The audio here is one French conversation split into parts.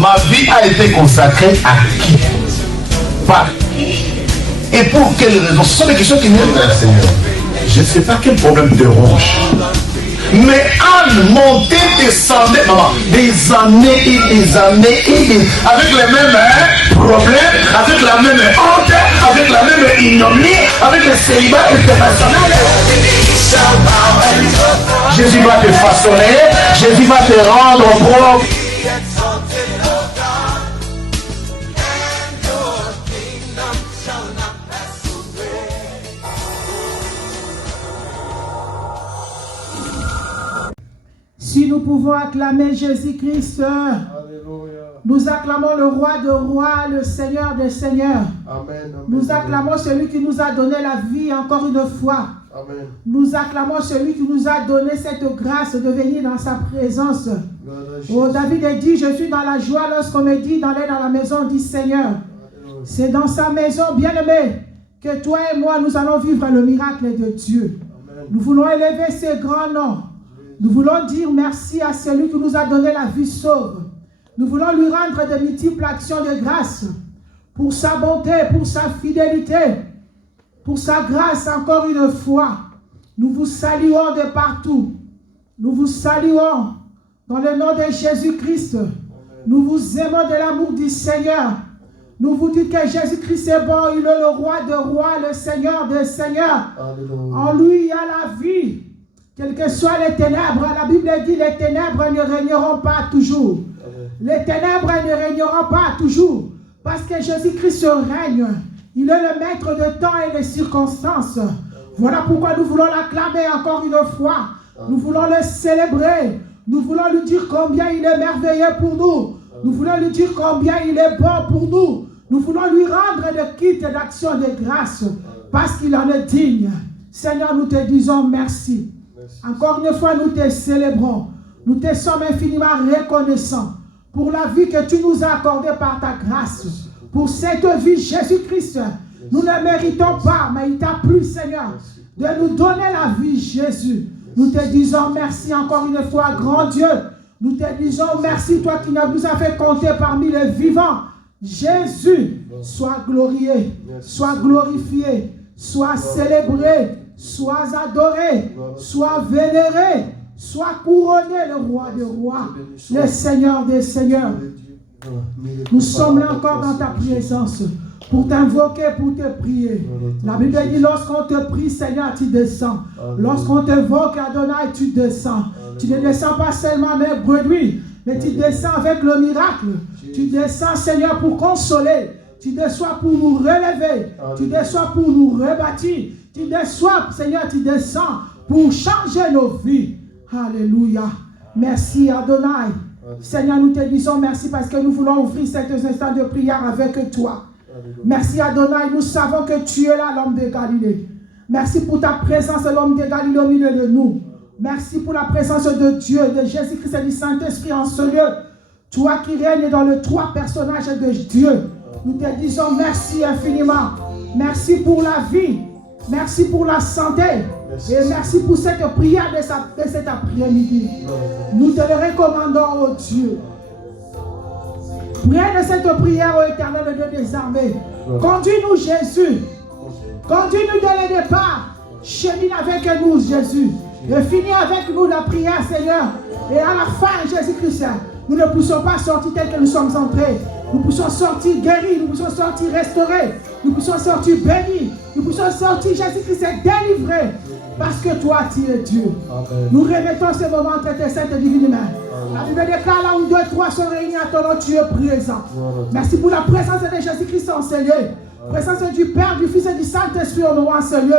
Ma vie a été consacrée à qui? Par qui? Et pour quelles raisons? Ce sont des questions qui viennent vers le Seigneur. Je ne sais pas quel problème te ronge. Mais Anne montait, descendait, maman, des années et des années et des... avec les mêmes problèmes, avec la même honte, avec la même ignominie, avec le célibat international. Jésus va te façonner, Jésus va te rendre propre. Si nous pouvons acclamer Jésus-Christ, nous acclamons le roi de rois, le Seigneur des seigneurs. Amen, amen, nous acclamons celui qui nous a donné la vie encore une fois. Amen. Nous acclamons celui qui nous a donné cette grâce de venir dans sa présence. Oh, David a dit, je suis dans la joie lorsqu'on me dit d'aller dans la maison du Seigneur. C'est dans sa maison, bien-aimé, que toi et moi, nous allons vivre le miracle de Dieu. Amen. Nous voulons élever ce grand nom. Nous voulons dire merci à celui qui nous a donné la vie sauve. Nous voulons lui rendre de multiples actions de grâce pour sa bonté, pour sa fidélité, pour sa grâce encore une fois. Nous vous saluons de partout. Nous vous saluons dans le nom de Jésus-Christ. Nous vous aimons de l'amour du Seigneur. Nous vous disons que Jésus-Christ est bon, il est le roi de rois, le Seigneur des seigneurs. Alléluia. En lui, il y a la vie. Quelles que soient les ténèbres, la Bible dit les ténèbres ne régneront pas toujours. Les ténèbres ne régneront pas toujours. Parce que Jésus-Christ règne. Il est le maître de temps et des circonstances. Voilà pourquoi nous voulons l'acclamer encore une fois. Nous voulons le célébrer. Nous voulons lui dire combien il est merveilleux pour nous. Nous voulons lui dire combien il est bon pour nous. Nous voulons lui rendre le kit d'action de grâce. Parce qu'il en est digne. Seigneur, nous te disons merci. Encore une fois, nous te célébrons. Nous te sommes infiniment reconnaissants pour la vie que tu nous as accordée par ta grâce. Pour cette vie, Jésus-Christ, nous ne méritons pas, mais il t'a plu, Seigneur, de nous donner la vie, Jésus. Nous te disons merci encore une fois, grand Dieu. Nous te disons merci, toi qui nous as fait compter parmi les vivants. Jésus, sois glorifié, sois glorifié, sois célébré, sois adoré, sois vénéré, sois couronné, le roi des rois, le Seigneur des seigneurs. Nous sommes là encore dans ta présence pour t'invoquer, pour te prier. La Bible dit, lorsqu'on te prie, Seigneur, tu descends. Lorsqu'on t'invoque, Adonai, tu descends. Tu ne descends pas seulement avec bredouille, mais tu descends avec le miracle. Tu descends, Seigneur, pour consoler. Tu descends pour nous relever. Tu descends pour nous rebâtir. Tu descends, Seigneur, tu descends pour changer nos vies. Alléluia. Merci, Adonai. Seigneur, nous te disons merci parce que nous voulons ouvrir cet instant de prière avec toi. Merci, Adonai. Nous savons que tu es là, l'homme de Galilée. Merci pour ta présence, l'homme de Galilée, au milieu de nous. Merci pour la présence de Dieu, de Jésus-Christ et du Saint-Esprit en ce lieu. Toi qui règnes dans les trois personnages de Dieu. Nous te disons merci infiniment. Merci pour la vie. Merci pour la santé. Merci. Et merci pour cette prière de cet après-midi. Nous te le recommandons, oh Dieu. Près de cette prière, ô Éternel, le Dieu des armées. Conduis-nous, Jésus. Conduis-nous dès le départ. Chemine avec nous, Jésus. Et finis avec nous la prière, Seigneur. Et à la fin, Jésus-Christ, nous ne poussons pas sortir tel que nous sommes entrés. Nous poussons sortir guéris, nous poussons sortir restaurés, nous poussons sortir bénis, nous poussons sortir Jésus-Christ est délivré. Parce que toi, tu es Dieu. Amen. Nous remettons ce moment entre tes saintes divines mains. La Bible déclare là où 2, 3 sont réunis à ton nom, tu es présent. Merci pour la présence de Jésus-Christ en ce lieu. Présence du Père, du Fils et du Saint-Esprit au nom en ce lieu.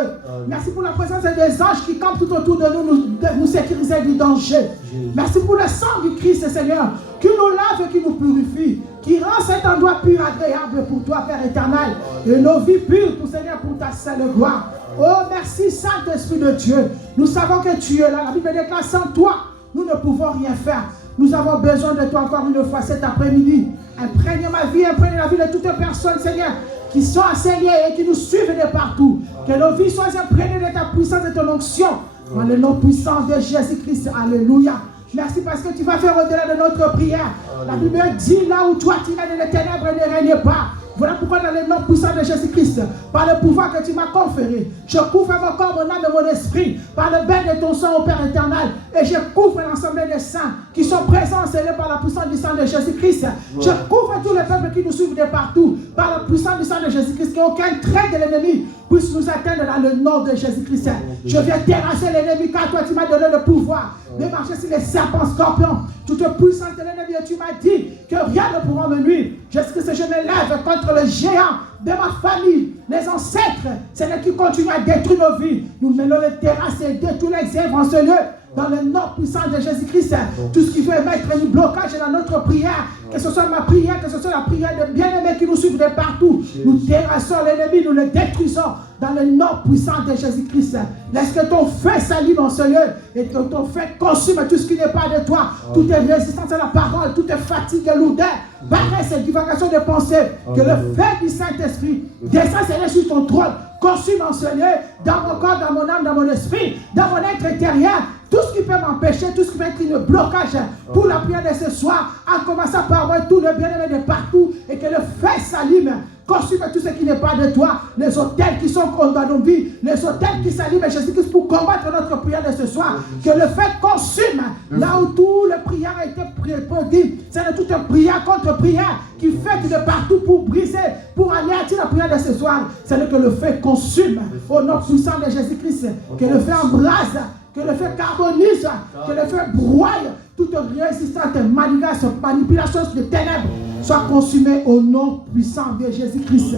Merci pour la présence des anges qui campent tout autour de nous sécuriser du danger. Merci pour le sang du Christ, Seigneur, qui nous lave et qui nous purifie, qui rend cet endroit pur, agréable pour toi, Père éternel, et nos vies pures, pour Seigneur, pour ta seule gloire. Oh, merci, Saint-Esprit de Dieu. Nous savons que tu es là. La Bible déclare, sans toi, nous ne pouvons rien faire. Nous avons besoin de toi encore une fois cet après-midi. Imprègne ma vie, imprègne la vie de toutes les personnes, Seigneur, qui sont enseignées et qui nous suivent de partout. Que nos vies soient imprégnées de ta puissance et de ton onction. Dans le nom puissant de Jésus-Christ. Alléluia. Merci parce que tu vas faire au-delà de notre prière. La Bible dit là où toi tu règnes, les ténèbres ne règnent pas. Voilà pourquoi dans le nom puissant de Jésus-Christ, par le pouvoir que tu m'as conféré, je couvre mon corps, mon âme et mon esprit, par le bain de ton sang au Père éternel, et je couvre l'ensemble des saints qui sont présents, scellés par la puissance du sang de Jésus-Christ. Je couvre tous les peuples qui nous suivent de partout, par la puissance du sang de Jésus-Christ, qu'aucun trait de l'ennemi puisse nous atteindre dans le nom de Jésus-Christ. Je viens terrasser l'ennemi, car toi tu m'as donné le pouvoir de marcher sur les serpents, scorpions, toute puissance de l'ennemi, et tu m'as dit que rien ne pourra me nuire. Jésus-Christ, je me lève contre le géant de ma famille, les ancêtres, c'est là qui continuent à détruire nos vies. Nous menons le terrasse et détruire les œuvres en ce lieu. Dans le nom puissant de Jésus-Christ, tout ce qui veut mettre un blocage dans notre prière, que ce soit ma prière, que ce soit la prière de bien-aimés qui nous suivent de partout, nous terrassons l'ennemi, nous le détruisons dans le nom puissant de Jésus-Christ. Laisse que ton feu s'allume en ce lieu et que ton feu consume tout ce qui n'est pas de toi, toute résistance à la parole, toute fatigue et lourdeur, paresse et divagation de pensée, que le feu du Saint-Esprit descend sur ton trône, consume en ce lieu, dans mon corps, dans mon âme, dans mon esprit, dans mon être intérieur, tout ce qui peut m'empêcher, tout ce qui peut être un blocage pour la prière de ce soir, en commençant par moi, tout le bien-aimé de partout, et que le feu s'allume, consume tout ce qui n'est pas de toi, les autels qui sont dans nos vies, les autels qui s'allument, Jésus-Christ, pour combattre notre prière de ce soir, que le feu consume, là où tout le prière a été produit, c'est de toute prière contre prière, qui fait de partout pour briser, pour anéantir la prière de ce soir, c'est que le feu consume, au nom puissant de Jésus-Christ, que le feu embrase, que le feu carbonise, que le feu broie, toute résistance, manipulation de ténèbres soit consumée au nom puissant de Jésus-Christ.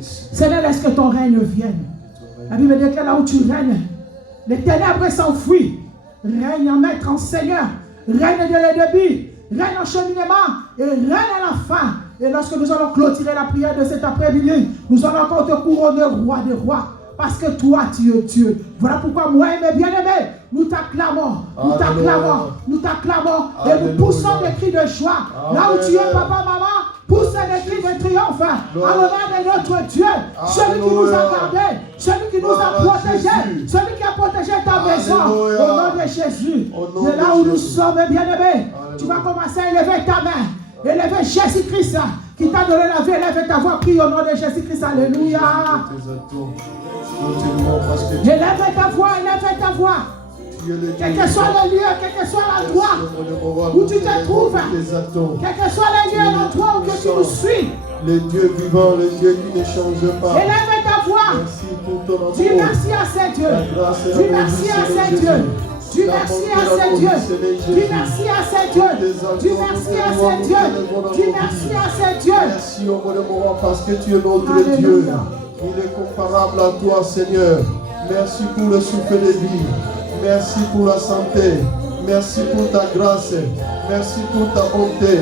Seigneur, laisse que ton règne vienne. La Bible dit que là où tu règnes, les ténèbres s'enfuient. Règne en maître, en Seigneur. Règne de le début, règne en cheminement et règne à la fin. Et lorsque nous allons clôturer la prière de cet après-midi, nous allons encore te couronner roi des rois. Parce que toi, tu es Dieu. Voilà pourquoi moi et mes bien-aimés, nous t'acclamons, nous t'acclamons, nous t'acclamons et nous poussons des cris de joie. Là où tu es, papa, maman, pousse des cris de triomphe en l'honneur de notre Dieu, celui qui nous a gardés, celui qui nous a protégés, celui qui a protégé ta maison. Au nom de Jésus, de là où nous sommes, bien-aimés, tu vas commencer à élever ta main, élever Jésus-Christ qui t'a donné la vie, élève ta voix, prie au nom de Jésus-Christ. Alléluia. Élève ta voix, élève ta voix. Quel que soit le lieu, quel que soit l'endroit où tu te trouves, quel que soit le lieu, l'endroit où tu nous suis, le Dieu vivant, le Dieu qui ne change pas. Élève ta voix. Merci pour ton amour. Dis merci à ces dieux. Dis merci à ces dieux. Dis merci à ces dieux. Dis merci à ces dieux. Dis merci à ces dieux. Dis merci à ces dieux. Merci au monde parce que tu es notre Dieu. Il est comparable à toi, Seigneur. Merci pour le souffle de vie. Merci pour la santé. Merci pour ta grâce. Merci pour ta bonté.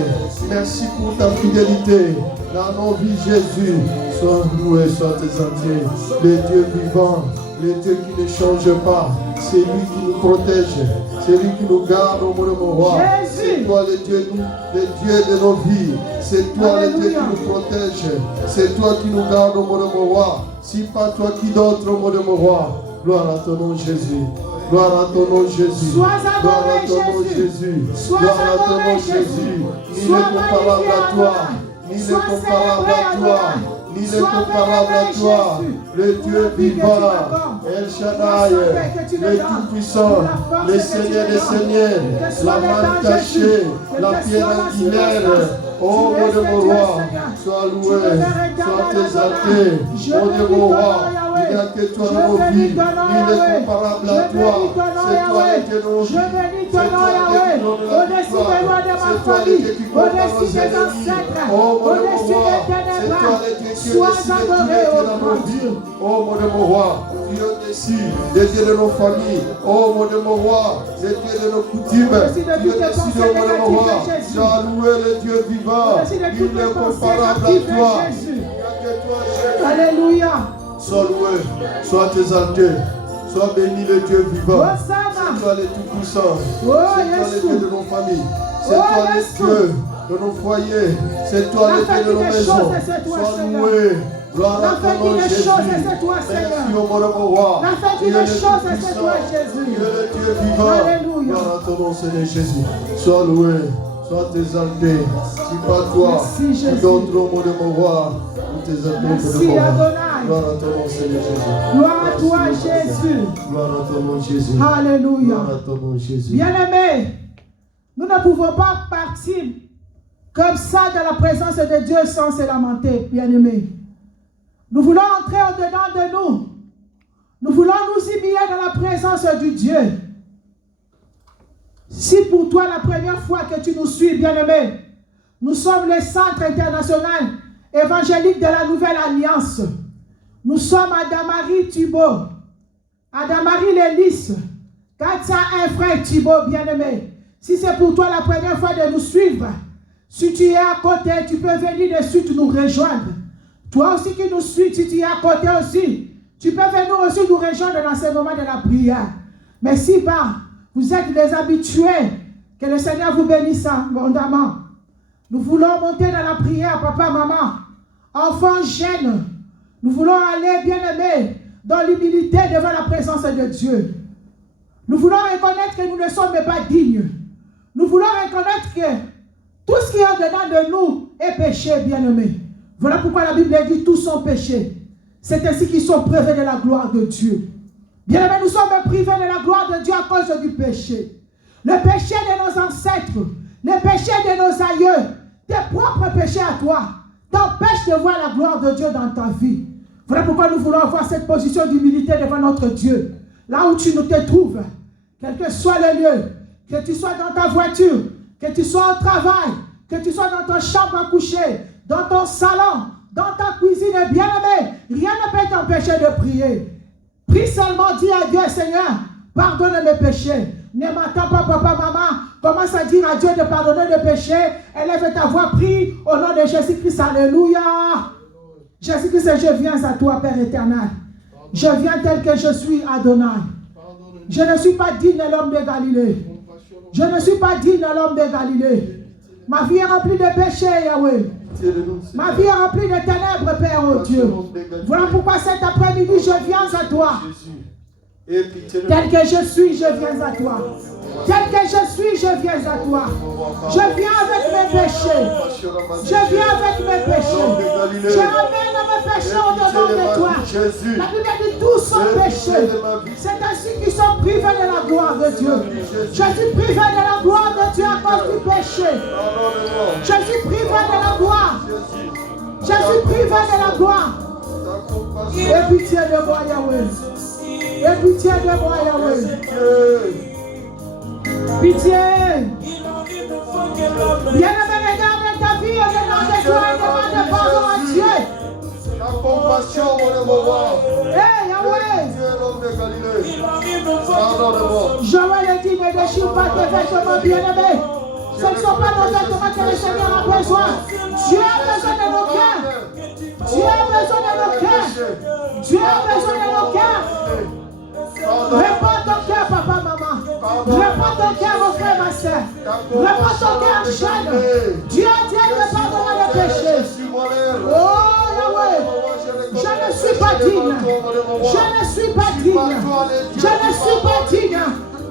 Merci pour ta fidélité. Dans nos vies, Jésus, sois loué, sois exalté. Le Dieu vivant, le Dieu qui ne change pas. C'est lui qui nous protège. C'est lui qui nous garde au monde de mon roi. C'est toi le Dieu de nos vies. C'est toi le Dieu qui nous protège. C'est toi qui nous garde au monde de mon roi. Si pas toi qui d'autre au monde de mon roi. Gloire à ton nom, Jésus. Gloire à ton nom, Jésus. Sois Gloire à adoré, ton nom, Jésus. Jésus. Gloire à ton nom, Jésus. Ni le comparable à toi. Ni le comparable à toi. Ni le comparable à toi. Le Dieu vivant. El Shaddai. Le Tout-Puissant. Le Seigneur des Seigneurs. La main cachée. La pierre angulaire. Oh mon Dieu, mon roi. Sois loué. Sois exalté. Oh Dieu, mon roi. Il n'y a que toi dans nos vies. Il est comparable à toi. C'est toi le Dieu de nos vies. C'est toi le Dieu qui donne la victoire. C'est toi le Dieu qui combat nos ennemis. Oh mon Dieu, mon roi. C'est toi le Dieu qui décide de tout mettre dans nos vies. Oh mon Dieu, mon roi. Dieu décide, le Dieu de nos familles. Oh mon Dieu, mon roi. Le Dieu de nos coutumes. Dieu décide, oh mon Dieu, mon roi. Sois loué le Dieu vivant. Il est comparable à toi. Alléluia. Sois loué, sois exalté, sois béni le Dieu vivant. C'est toi le Tout-Puissant. C'est toi le Dieu de nos familles. C'est toi le Dieu de nos foyers. C'est toi le Dieu de nos maisons. Sois loué. Gloire à ton nom, Jésus. Merci au monde au roi. Tu es le Dieu puissant. Tu es le Dieu vivant. Gloire à ton nom, Seigneur Jésus. Sois loué. Sois exalté. Si pas toi, d'autres au monde au roi. Nous t'exaltons pour le roi. Gloire à ton nom, Seigneur Jésus. Gloire à toi, Jésus. Gloire à ton nom, Jésus. Alléluia. Gloire à ton nom, Jésus. Bien-aimés, nous ne pouvons pas partir comme ça dans la présence de Dieu sans se lamenter, bien-aimés. Nous voulons entrer au-dedans de nous. Nous voulons nous humilier dans la présence du Dieu. Si pour toi la première fois que tu nous suis, bien-aimé, nous sommes le Centre international évangélique de la Nouvelle Alliance. Nous sommes à Damary Thibault, à Damary Lélis, Katia un frère Thibault, bien-aimé. Si c'est pour toi la première fois de nous suivre, si tu es à côté, tu peux venir de suite nous rejoindre. Toi aussi qui nous suis, si tu es à côté aussi, tu peux venir aussi nous rejoindre dans ce moment de la prière. Mais si pas, vous êtes des habitués, que le Seigneur vous bénisse abondamment. Nous voulons monter dans la prière, papa, maman, enfants, jeunes. Nous voulons aller, bien-aimés, dans l'humilité devant la présence de Dieu. Nous voulons reconnaître que nous ne sommes pas dignes. Nous voulons reconnaître que tout ce qui est dedans de nous est péché, bien-aimés. Voilà pourquoi la Bible dit tous sont péchés. C'est ainsi qu'ils sont privés de la gloire de Dieu. Bien-aimés, nous sommes privés de la gloire de Dieu à cause du péché. Le péché de nos ancêtres, le péché de nos aïeux, tes propres péchés à toi, t'empêchent de voir la gloire de Dieu dans ta vie. Voilà pourquoi nous voulons avoir cette position d'humilité devant notre Dieu. Là où tu nous te trouves, quel que soit le lieu, que tu sois dans ta voiture, que tu sois au travail, que tu sois dans ton chambre à coucher, dans ton salon, dans ta cuisine, bien-aimé, rien ne peut t'empêcher de prier. Prie seulement, dis à Dieu, Seigneur, pardonne mes péchés. Ne m'attends pas, papa, maman. Commence à dire à Dieu de pardonner les péchés. Élève ta voix, prie au nom de Jésus-Christ. Alléluia. Jésus-Christ, je viens à toi, Père éternel. Je viens tel que je suis, Adonai. Je ne suis pas digne de l'homme de Galilée. Je ne suis pas digne de l'homme de Galilée. Ma vie est remplie de péchés, Yahweh. Ma vie est remplie de ténèbres, Père, oh Dieu. Voilà pourquoi cet après-midi, je viens à toi. Tel que je suis, je viens à toi. Tel que je suis, je viens à toi. Je viens avec mes péchés. Je viens avec mes péchés. Je ramène mes péchés au-dedans de toi. La Bible dit tous sont péchés. C'est ainsi qu'ils sont privés de la gloire de Dieu. Je suis privé de la gloire de Dieu à cause du péché. Je suis privé de la gloire. Je suis privé de la gloire. Aie pitié de moi, Yahweh. Aie pitié de moi, Yahweh. Pitié. Bien-aimé, regarde ta vie au dedans de toi et demande pardon à Dieu. La compassion, mon roi. Hey, Yahweh. Joël dit, ne déchire pas tes vêtements, bien-aimés. Ce ne sont pas nos vêtements que le Seigneur a besoin. Dieu a besoin de nos cœurs. Dieu a besoin de nos cœurs. Dieu a besoin de nos cœurs. Réponds ton cœur, papa, maman. Réponds ton cœur, mon frère, ma soeur. Réponds ton cœur, jeune. Dieu a dit de pardonner le péché. Oh, Yahweh. Je ne suis pas digne. Je ne suis pas digne. Je ne suis pas digne.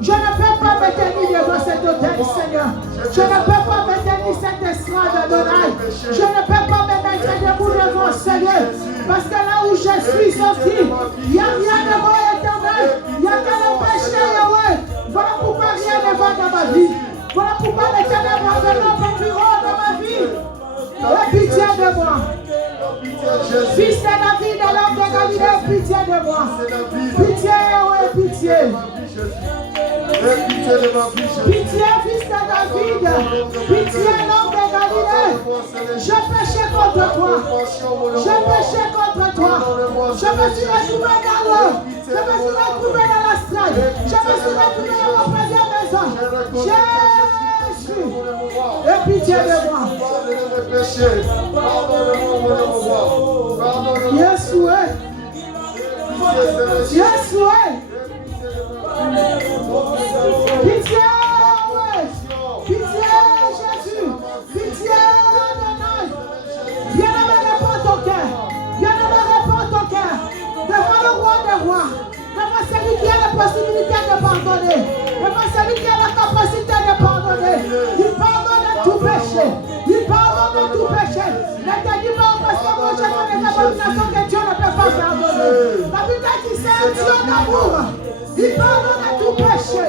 Je ne peux pas me tenir devant cet hôtel, Seigneur. Je ne peux pas me tenir cette estrade, Adonai. Je ne peux pas me mettre debout devant Seigneur. Parce que là où je suis sorti, il n'y a rien de bon éternel. Il n'y a que le péché, Yahweh. Voilà pourquoi rien ne va dans ma vie. Voilà pourquoi les ténèbres demeurent plus haut dans ma vie. Aie pitié de moi. Fils de David, de l'homme de Galilée, pitié de moi. Pitié, Yahweh, pitié. Pitié, fils de David. Pitié, l'homme de Galilée. Je péchais contre toi. Je péchais contre toi. Je me suis retrouvé dans l'eau. Je me suis retrouvé dans la strade. Je me suis retrouvé dans ma première maison. Jésus. Aie pitié de moi. Yeshua. Yeshua. Pitié, ouais. Pitié, Jésus. Pitié, possibilité de pardonner. Mais pas celui qui a la capacité de pardonner. Il pardonne tout péché. Il pardonne tout péché. Ne te dis pas parce que moi je connais les abominations que Dieu ne peut pas pardonner. La Bible dit c'est un Dieu d'amour. Il pardonne tout péché.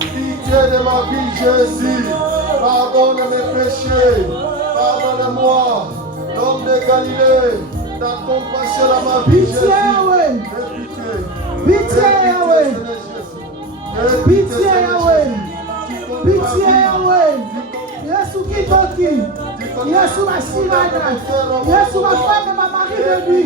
Pitié de ma vie, Jésus. Pardonne mes péchés. Pardonne-moi. L'homme de Galilée. Ta compassion à ma vie, Jésus. Pitié, Yahweh. Pitié, Yahweh. Pitié, Yahweh. Yesu Kitoki. Yesu Masimana. Yesu ma femme et ma mari de lui.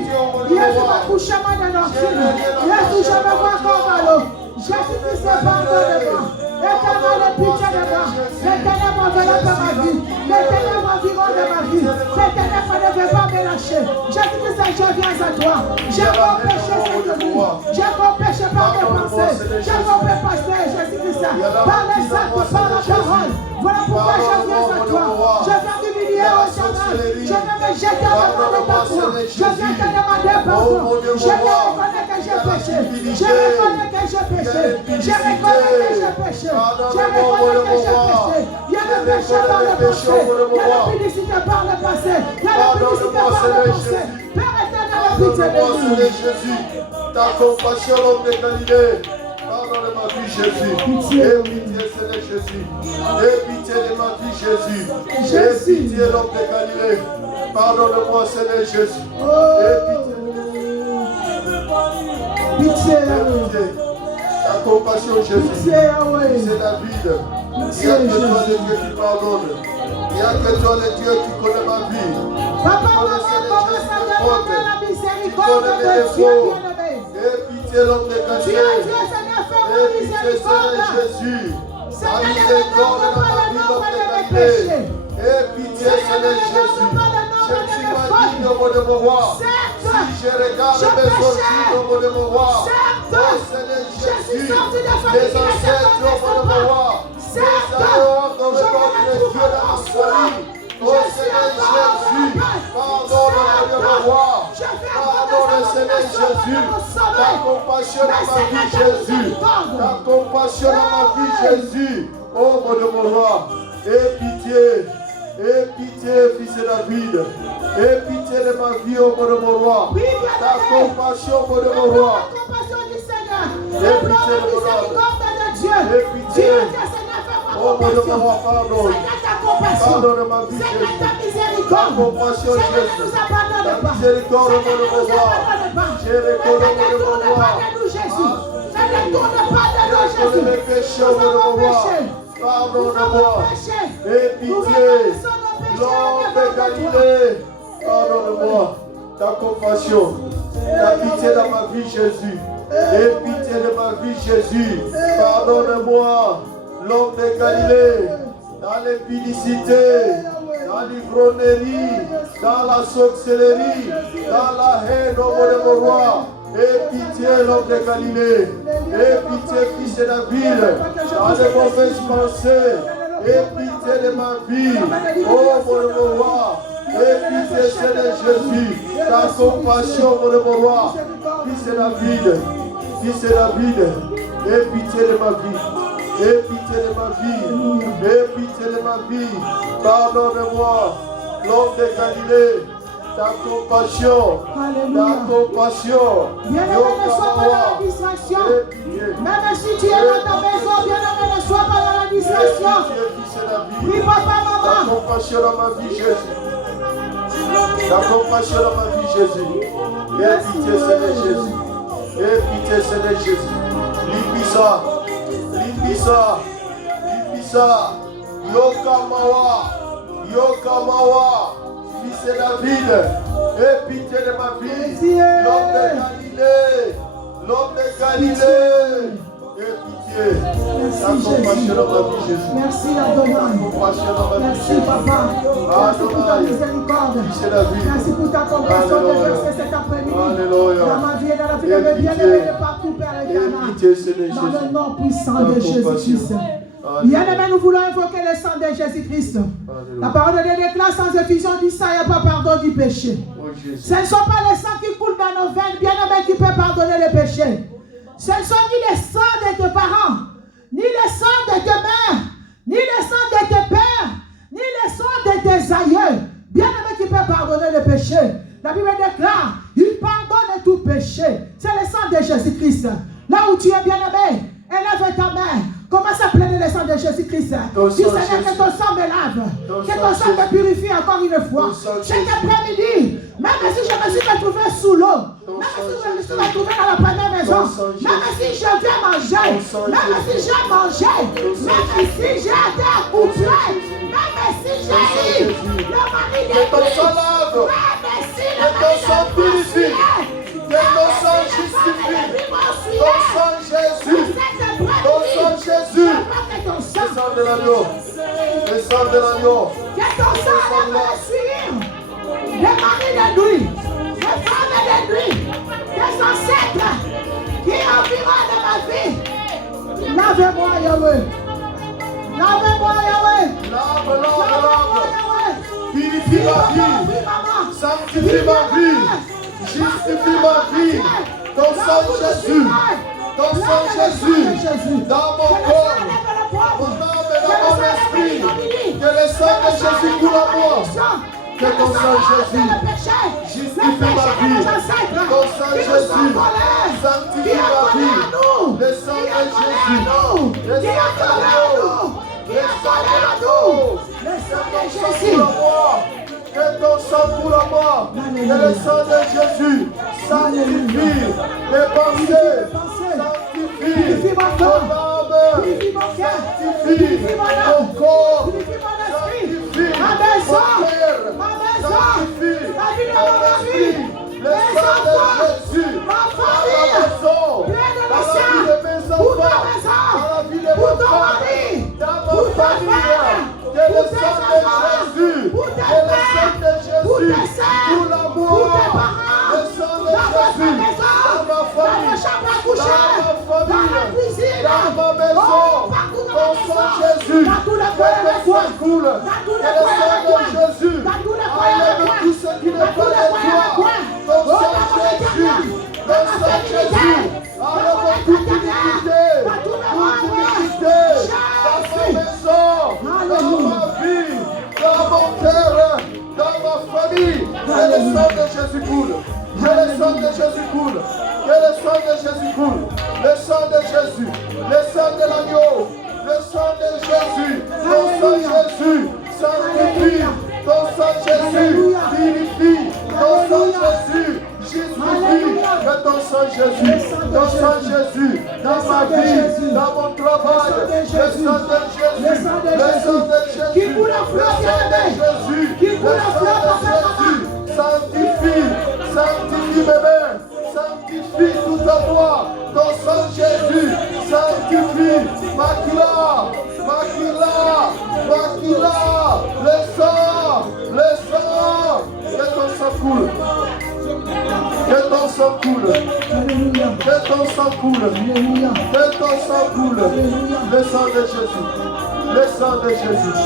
Yesu ma couchement de nos filles. Yesu je me vois comme à l'eau. Jésus qui se pardonne-moi. Éternel, pitié de moi. L'éternel m'enveloppe de ma vie. L'éternel m'environne de ma vie. L'éternel ne veut pas me lâcher. Jésus Christ, je viens à toi. J'ai mon péché cette nuit. J'ai mon péché par mes pensées. J'ai mon péché pasteur, Jésus Christ. Par les actes, par la parole. Voilà pourquoi je viens à toi. Je viens d'humilier au Seigneur. Je viens me jeter à la main de ta foi. Je viens te demander pardon. Je reconnais que j'ai péché. Je reconnais que j'ai péché. Je reconnais que j'ai péché. Je reconnais que j'ai péché. Il y a le péché par le passé. Il y a la publicité par le passé. Il y a la publicité par le passé. Père éternel, pitié de nous. Jésus, ta compassion, l'homme de Galilée. Pardonne ma vie, Jésus. Et pitié, Seigneur Jésus. Et pitié de ma vie, Jésus. Et pitié, l'homme de Galilée. Pardonne-moi, Seigneur Jésus. Et pitié. Pitié. Ta compassion, Jésus. Pitié, Yahweh. C'est David. Il n'y a que toi, le Dieu qui pardonne. Il n'y a que toi, le Dieu qui connaît ma vie. Papa, maman, commence à demander la miséricorde de Dieu bien-aimé. Et pitié, l'homme de Galilée. Dieu, Seigneur, fais Et ma pitié, Seigneur miséricorde. Jésus. Seigneur, ne me pas le nombre de mes péchés. Et pitié, Seigneur Jésus. Je ne suis pas digne au mot de mon roi. Si je regarde mes origines au mot de mon roi. Oh Seigneur Jésus, les ancêtres au mot de mon roi. Les ailleurs dans le nom de Dieu de ma folie. Oh Seigneur Jésus, pardonne au nom de mon roi. Pardonne Seigneur Jésus. Ta compassion à ma vie Jésus. Ta compassion à ma vie Jésus. Oh mon de mon roi. Et pitié, fils de David. Et pitié de ma vie, ô mon de mon roi. Ta compassion, ô mon de mon roi. La compassion du Seigneur. Et pitié de mon roi. Et pitié. Ô mon de mon roi, pardonne. Pardonne ma vie, Jésus. Ta compassion, Jésus. Ta miséricorde, ô mon de mon roi. J'ai récolté, ô mon de mon roi. Pardonne mes péchés, ô mon de mon roi. Pardonne-moi. Et pitié. L'homme de Galilée. Pardonne-moi. Ta compassion. Ta pitié dans ma vie, Jésus. Et pitié de ma vie, Jésus. Pardonne-moi. L'homme de Galilée. Dans l'impudicité. Dans l'ivrognerie. Dans la sorcellerie. Dans la haine, au nom de mon roi. Et pitié, l'homme de Galilée. Et pitié, fils de David. Dans les mauvaises pensées. Et pitié de ma vie. Oh mon roi. Et pitié, Seigneur Jésus. Ta compassion, mon roi. Fils de David. Fils de David. Et pitié de ma vie. Et pitié de ma vie. Et pitié de ma vie. Pardonne-moi. L'homme de Galilée. Ta compassion, ta compassion. Bien-aimé, ne sois pas dans la distraction. Même si tu es dans ta maison, bien-aimé, ne sois pas dans la distraction. Oui, papa, maman. Ta compassion dans ma vie, Jésus. Ta compassion dans ma vie, Jésus. Et pitié, Seigneur Jésus. Et pitié, Seigneur Jésus. Libisa, Libisa, Libisa. Yokamawa, Yokamawa. Fils de David, et pitié de ma vie, l'homme de Galilée, l'homme de Galilée, et pitié, ta compassion dans ma vie, Jésus. Merci, Adonai. Merci, Papa. Merci pour ta miséricorde. Merci pour ta compassion de verser cet après-midi. Dans ma vie et dans la vie de mes bien-aimés de partout, Père éternel. Dans le nom puissant de Jésus-Christ. Bien-aimés, nous voulons invoquer le sang de Jésus-Christ. La parole de Dieu déclare sans effusion du sang, il n'y a pas pardon du péché. Ce ne sont pas les sangs qui coulent dans nos veines, bien-aimés, qui peuvent pardonner le péché. Ce Ce ne sont ni les sangs de tes parents, ni les sangs de tes mères, ni les sangs de tes pères, ni les sangs de tes aïeux. Bien-aimé qui peut pardonner le péché. La Bible déclare, il pardonne tout péché. C'est le sang de Jésus-Christ. Là où tu es bien-aimé, élève ta main. Commence à plainer le sang de Jésus-Christ. Dis Seigneur, que ton sang me lave. Que ton sang me purifie encore une fois. Chaque après-midi, même si je me suis retrouvé sous l'eau, même si je me suis retrouvé dans la première maison, même si je viens manger, même si j'ai mangé, même si j'ai été accouplé, même si j'ai eu le mari de Christ, même si le mari de Christ, que ton sang justifie, ton sang Jésus, ton sang Jésus, le sang de l'agneau, le sang de l'agneau, que ton sang allait me suivre, les maris de lui, les femmes de lui, les ancêtres qui environnent de ma vie. Lavez-moi, Yahweh. Lavez-moi, Yahweh. lave, Yahweh. purifie ma vie, sanctifie ma vie, justifie ma vie, ton sang Jésus, ton sang Jésus, dans mon corps, mon âme et dans mon esprit, que le sang de Jésus coule à moi, que ton sang Jésus justifie ma vie, ton sang Jésus sanctifie ma vie, le sang de Jésus, le sang de l'agneau, le sang de l'agneau, que ton sang coule à moi, que le sang de Jésus sanctifie mes pensées, sanctifie mon âme, sanctifie mon corps, sanctifie mon cœur, sanctifie mon esprit, le sang de Jésus, dans la maison, dans la vie de mes enfants, dans la vie de mon famille, dans ma famille. Que le sang de Jésus, que le sang de Jésus, tout l'amour, le sang de Jésus, dans ma famille, dans ma maison, ton sang Jésus, que le sang coule, que le sang de Jésus, enlève tout ce qui n'est pas de toi, ton sang Jésus, enlève toute iniquité, dans ma maison, dans ma vie, dans mon cœur, dans ma famille, que le sang de Jésus coule, que le sang de Jésus coule, que le sang de Jésus coule, le sang de Jésus, le sang de l'agneau, le sang de Jésus, ton sang Jésus, sanctifie, ton sang Jésus, purifie, ton sang Jésus, justifie, que ton sang Jésus, dans ma vie, dans mon travail, le sang de Jésus, le sang de Jésus, qui coule à flot, Jésus, qui coule à flot, sanctifie mes mains, sanctifie tout à moi, ton sang Jésus, sanctifie, maquilla, le sang, que ton sang coule, que ton sang coule, que ton sang coule, que ton sang coule, le sang de Jésus, le sang de Jésus,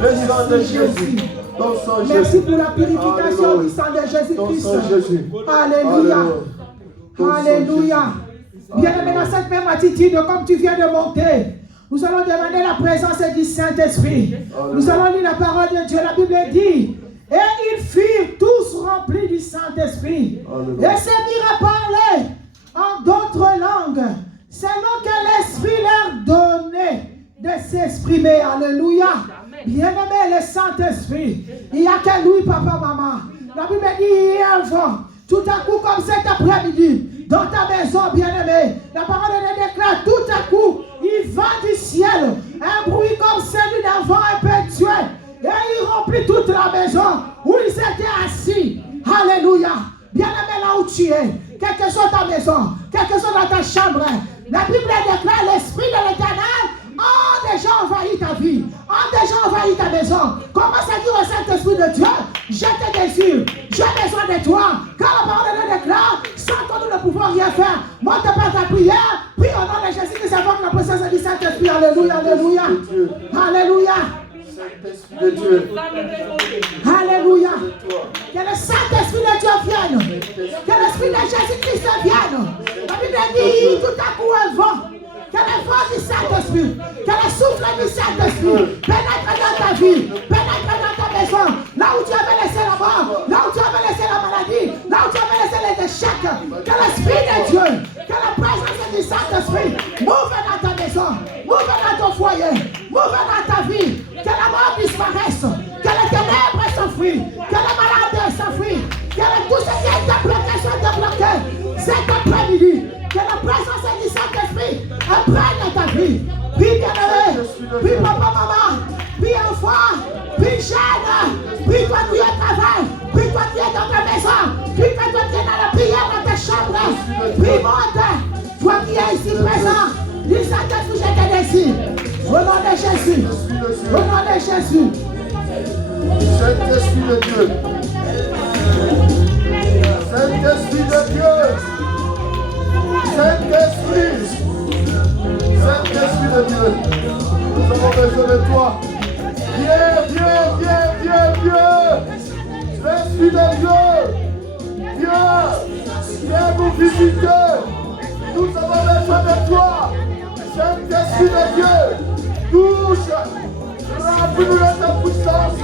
le sang de Jésus, ton sang Jésus. Merci pour la purification du sang de Jésus-Christ. Alléluia. Alléluia. Bien-aimé, dans cette même attitude, comme tu viens de monter, nous allons demander la présence du Saint-Esprit. Nous allons lire la parole de Dieu. La Bible dit, et ils furent tous remplis du Saint-Esprit et se mirent à parler en d'autres langues, selon que l'Esprit leur donnait de s'exprimer. Alléluia. Bien-aimé, le Saint-Esprit, il n'y a que lui, papa, maman. La Bible dit, hier, tout à coup, comme cet après-midi, dans ta maison, bien-aimé, la parole de Dieu déclare, tout à coup, il va du ciel, un bruit comme celui d'un vent impétueux, et il remplit toute la maison où ils étaient assis. Alléluia. Bien-aimé, là où tu es, quelle que soit ta maison, quelle que soit dans ta chambre, la Bible déclare, l'Esprit de l'Éternel a déjà envahi ta vie, a déjà envahi ta maison. Commence à dire au Saint-Esprit de Dieu, je te désire, j'ai besoin de toi. Quand la parole de Dieu déclare, sans toi nous ne pouvons rien faire. Monte par ta prière, prie au nom de Jésus qui s'invoque la présence du Saint-Esprit. Alléluia, alléluia, alléluia. Saint-Esprit de Dieu. Alléluia. Que le Saint-Esprit de Dieu vienne. Que l'Esprit de Jésus-Christ vienne. La Bible dit puis tout à coup un vent. Que le vent du Saint-Esprit, que le souffle du Saint-Esprit pénètre dans ta vie, pénètre dans ta maison, là où tu avais laissé la mort, là où tu avais laissé la maladie, là où tu avais laissé les échecs. Que l'Esprit de Dieu, que la présence du Saint-Esprit m'ouvre dans ta maison, m'ouvre dans ton foyer, m'ouvre dans ta vie. Que la mort disparaisse, que les ténèbres s'enfuient, que les malades s'enfuient, que tout ce qui est débloqué soit débloqué cet après-midi. Que la présence du Saint-Esprit imprègne ta vie. Puis bien-aimé, puis papa, maman, puis enfant, puis jeune, puis toi qui es au travail, puis toi qui es dans ta maison, puis toi qui es dans la prière dans ta chambre, puis monte, toi qui es ici présent, dis Saint-Esprit, je te décide. Au nom de Jésus, au nom de Jésus. Saint-Esprit de Dieu. Saint-Esprit de Dieu. Saint-Esprit. Saint-Esprit de Dieu. Nous avons besoin de toi. Viens. L'Esprit de Dieu. Viens nous visiter. Nous avons besoin de toi. Saint-Esprit de Dieu. Touche. Remplis-nous de ta puissance.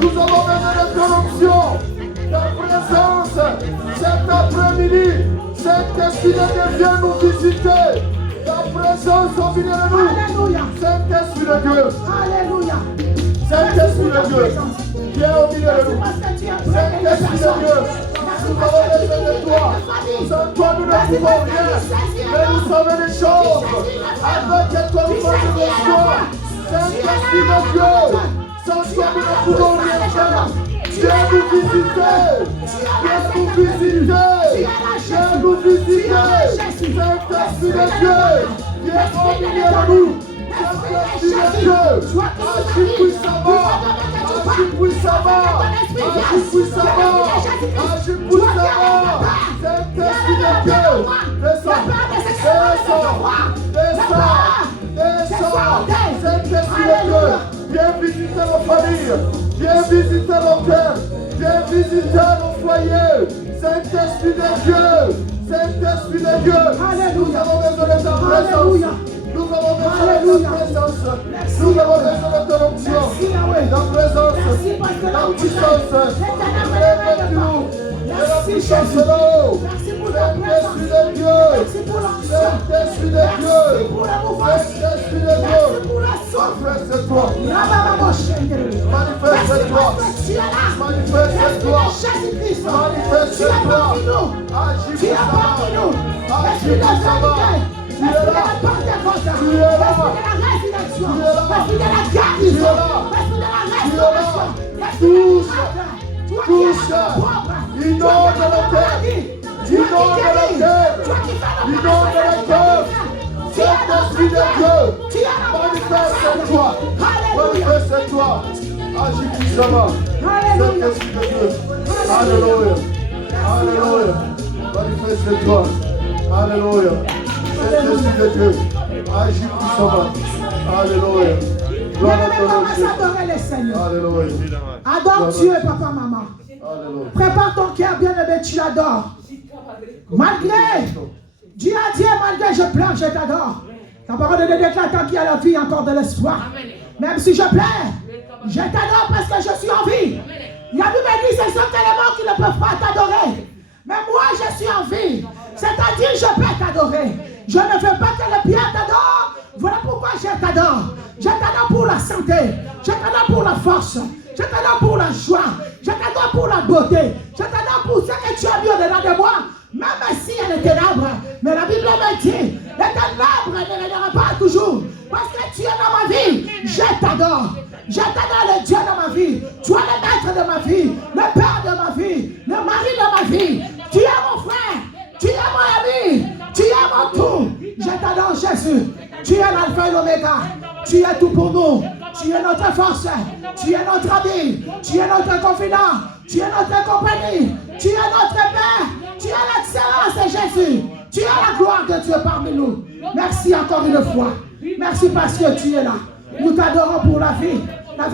Nous avons besoin de ton onction. Ta présence. Cet après-midi. Saint-Esprit de Dieu, viens nous visiter. Ta présence au milieu de nous. Alléluia. Saint-Esprit de Dieu. Alléluia. Saint-Esprit de Dieu. Viens au milieu de nous. Saint-Esprit de Dieu. Nous avons besoin de toi. Sans toi, nous ne pouvons rien. Mais nous sommes des choses. Avec toi, nous faisons des choix. Saint-Esprit de Dieu. Sans toi, nous ne pouvons rien faire. Viens nous visiter. Viens nous visiter. Viens nous visiter. Saint-Esprit de Dieu. Viens au milieu de nous. Saint-Esprit de Dieu. Agis puissamment. Agis puissamment. Agis puissamment. Agis puissamment. Saint-Esprit de Dieu. Descends. Saint-Esprit de Dieu. Viens visiter nos familles. Viens visiter nos cœurs. Viens visiter nos foyers. Saint-Esprit de Dieu. Saint-Esprit de Dieu. Nous avons besoin de ta présence. Nous avons besoin de ta présence. Nous avons besoin de ton onction. Ta présence. Ta puissance. La puissance de l'eau. Saint-Esprit de Dieu. Saint-Esprit de Dieu. Saint-Esprit de Dieu. Manifeste-toi. Manifeste-toi. Manifeste-toi. Manifeste-toi. Agis puissamment. Agis puissamment. Tu es là. Tu es là. Tu es là. Touche. Inonde le cœur. Inonde le cœur. Inonde le cœur. Saint-Esprit de Dieu. Manifeste-toi. Manifeste-toi. Agis puissamment. Saint-Esprit de Dieu. Alléluia. Alléluia. Manifeste-toi. Alléluia. Saint-Esprit de Dieu. Agis puissamment. Alléluia. Gloire à ton nom. Alléluia. Adore Dieu, papa, maman. Alléluia. Prépare ton cœur, bien-aimé, tu l'adores. Malgré, Dieu a dit, malgré je pleure, je t'adore. Ta parole de déclare tant qu'il y a la vie, encore de l'espoir. Même si je pleure, je t'adore parce que je suis en vie. La Bible dit, ce sont les morts qui ne peuvent pas t'adorer. Mais moi, je suis en vie. C'est-à-dire, je peux t'adorer. Je ne veux pas que le bien t'adore. Voilà pourquoi je t'adore. Je t'adore pour la santé. Je t'adore pour la force. Je t'adore pour la joie. Je t'adore pour la beauté. Je t'adore pour ce que tu as mis au-delà de moi. Même s'il y a des ténèbres. Mais la Bible me dit, les ténèbres ne régneront pas toujours. Parce que tu es dans ma vie. Je t'adore. Je t'adore le Dieu de ma vie. Tu es le maître de ma vie. Le père de ma vie. Le mari de ma vie. Tu es mon frère. Tu es mon ami. Tu es mon tout. Je t'adore Jésus. Tu es l'alpha et l'oméga. Tu es tout pour nous. Tu es notre force. Tu es notre ami. Tu es notre confident. Tu es notre compagnie. Tu es notre Père. Tu es l'excellence, Jésus. Tu es la gloire de Dieu parmi nous. Merci encore une fois. Merci parce que tu es là. Nous t'adorons pour la vie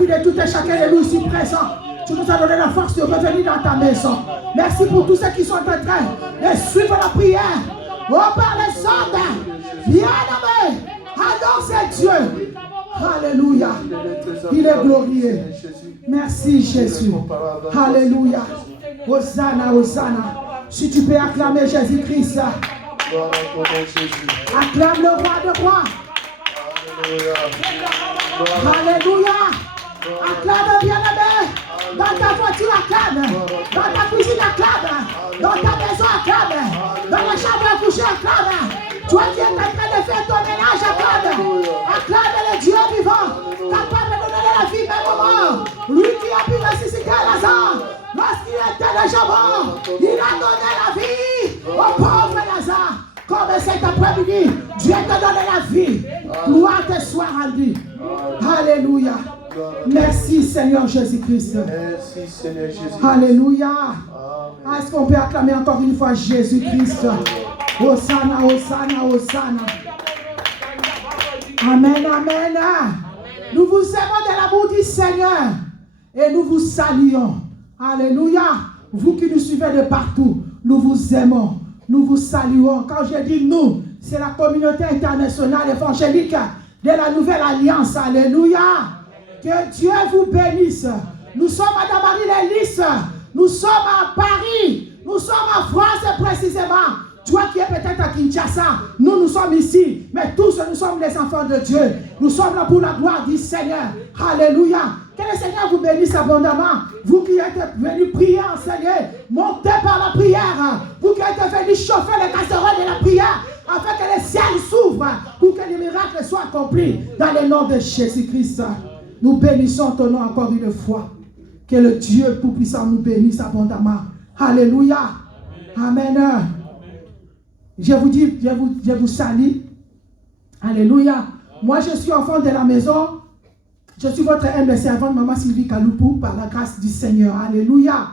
de tout et chacun de nous ici présents. Tu nous as donné la force de revenir dans ta maison. Merci pour tous ceux qui sont en train de suivre la prière. Oh, par les ondes. Bien-aimé. Adore ce Dieu. Alléluia. Il est glorieux. Merci Jésus. Alléluia. Hosanna, Hosanna. Si tu peux acclamer Jésus-Christ. Acclame le roi de rois. Alléluia. Acclame bien-aimé. Dans ta voiture, acclame. Dans ta cuisine, acclame. Dans ta maison, acclame. Dans la chambre à coucher, acclame. Toi qui es en train de faire ton ménage, acclame. Acclame le Dieu vivant, capable de donner la vie même au mort. Lui qui a pu ressusciter Lazare. Lorsqu'il était déjà mort, il a donné la vie au pauvre Lazare. Comme cet après-midi, Dieu t'a donné la vie. Gloire te soit rendue. Alléluia. Merci Seigneur Jésus-Christ. Merci Seigneur Jésus. Alléluia. Est-ce qu'on peut acclamer encore une fois Jésus-Christ? Hosanna, Hosanna, Hosanna. Amen, amen. Nous vous aimons de l'amour du Seigneur et nous vous saluons. Alléluia. Vous qui nous suivez de partout, nous vous aimons. Nous vous saluons. Quand je dis nous, c'est la communauté internationale évangélique de la Nouvelle Alliance. Alléluia. Que Dieu vous bénisse. Nous sommes à Damary-les-Lys. Nous sommes à Paris. Nous sommes en France précisément. Toi qui es peut-être à Kinshasa, nous sommes ici. Mais tous, nous sommes les enfants de Dieu. Nous sommes là pour la gloire du Seigneur. Alléluia. Que le Seigneur vous bénisse abondamment. Vous qui êtes venus prier, enseigner, montez par la prière. Vous qui êtes venus chauffer les casseroles de la prière, afin que les ciels s'ouvrent, pour que les miracles soient accomplis dans le nom de Jésus-Christ. Nous bénissons ton nom encore une fois. Que le Dieu Tout-Puissant nous bénisse abondamment. Alléluia. Amen. Je vous dis, je vous salue. Alléluia. Moi, je suis enfant de la maison. Je suis votre humble servante, Maman Sylvie Kaloupou, par la grâce du Seigneur. Alléluia.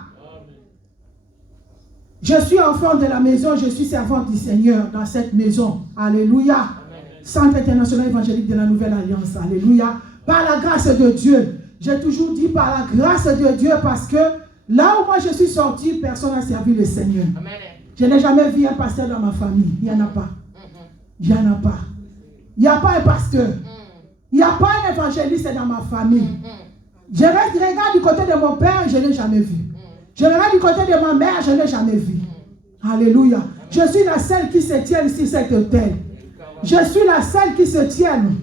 Je suis enfant de la maison, je suis servante du Seigneur dans cette maison. Alléluia. Centre international évangélique de la Nouvelle Alliance. Alléluia. Par la grâce de Dieu. J'ai toujours dit par la grâce de Dieu parce que là où moi je suis sorti, personne n'a servi le Seigneur. Amen. Je n'ai jamais vu un pasteur dans ma famille. Il n'y en a pas. Il n'y en a pas. Il n'y a pas un pasteur. Il n'y a pas un évangéliste dans ma famille. Je regarde du côté de mon père, je ne l'ai jamais vu. Je regarde du côté de ma mère, je ne l'ai jamais vu. Alléluia. Je suis la seule qui se tienne sur cet autel. Je suis la seule qui se tienne.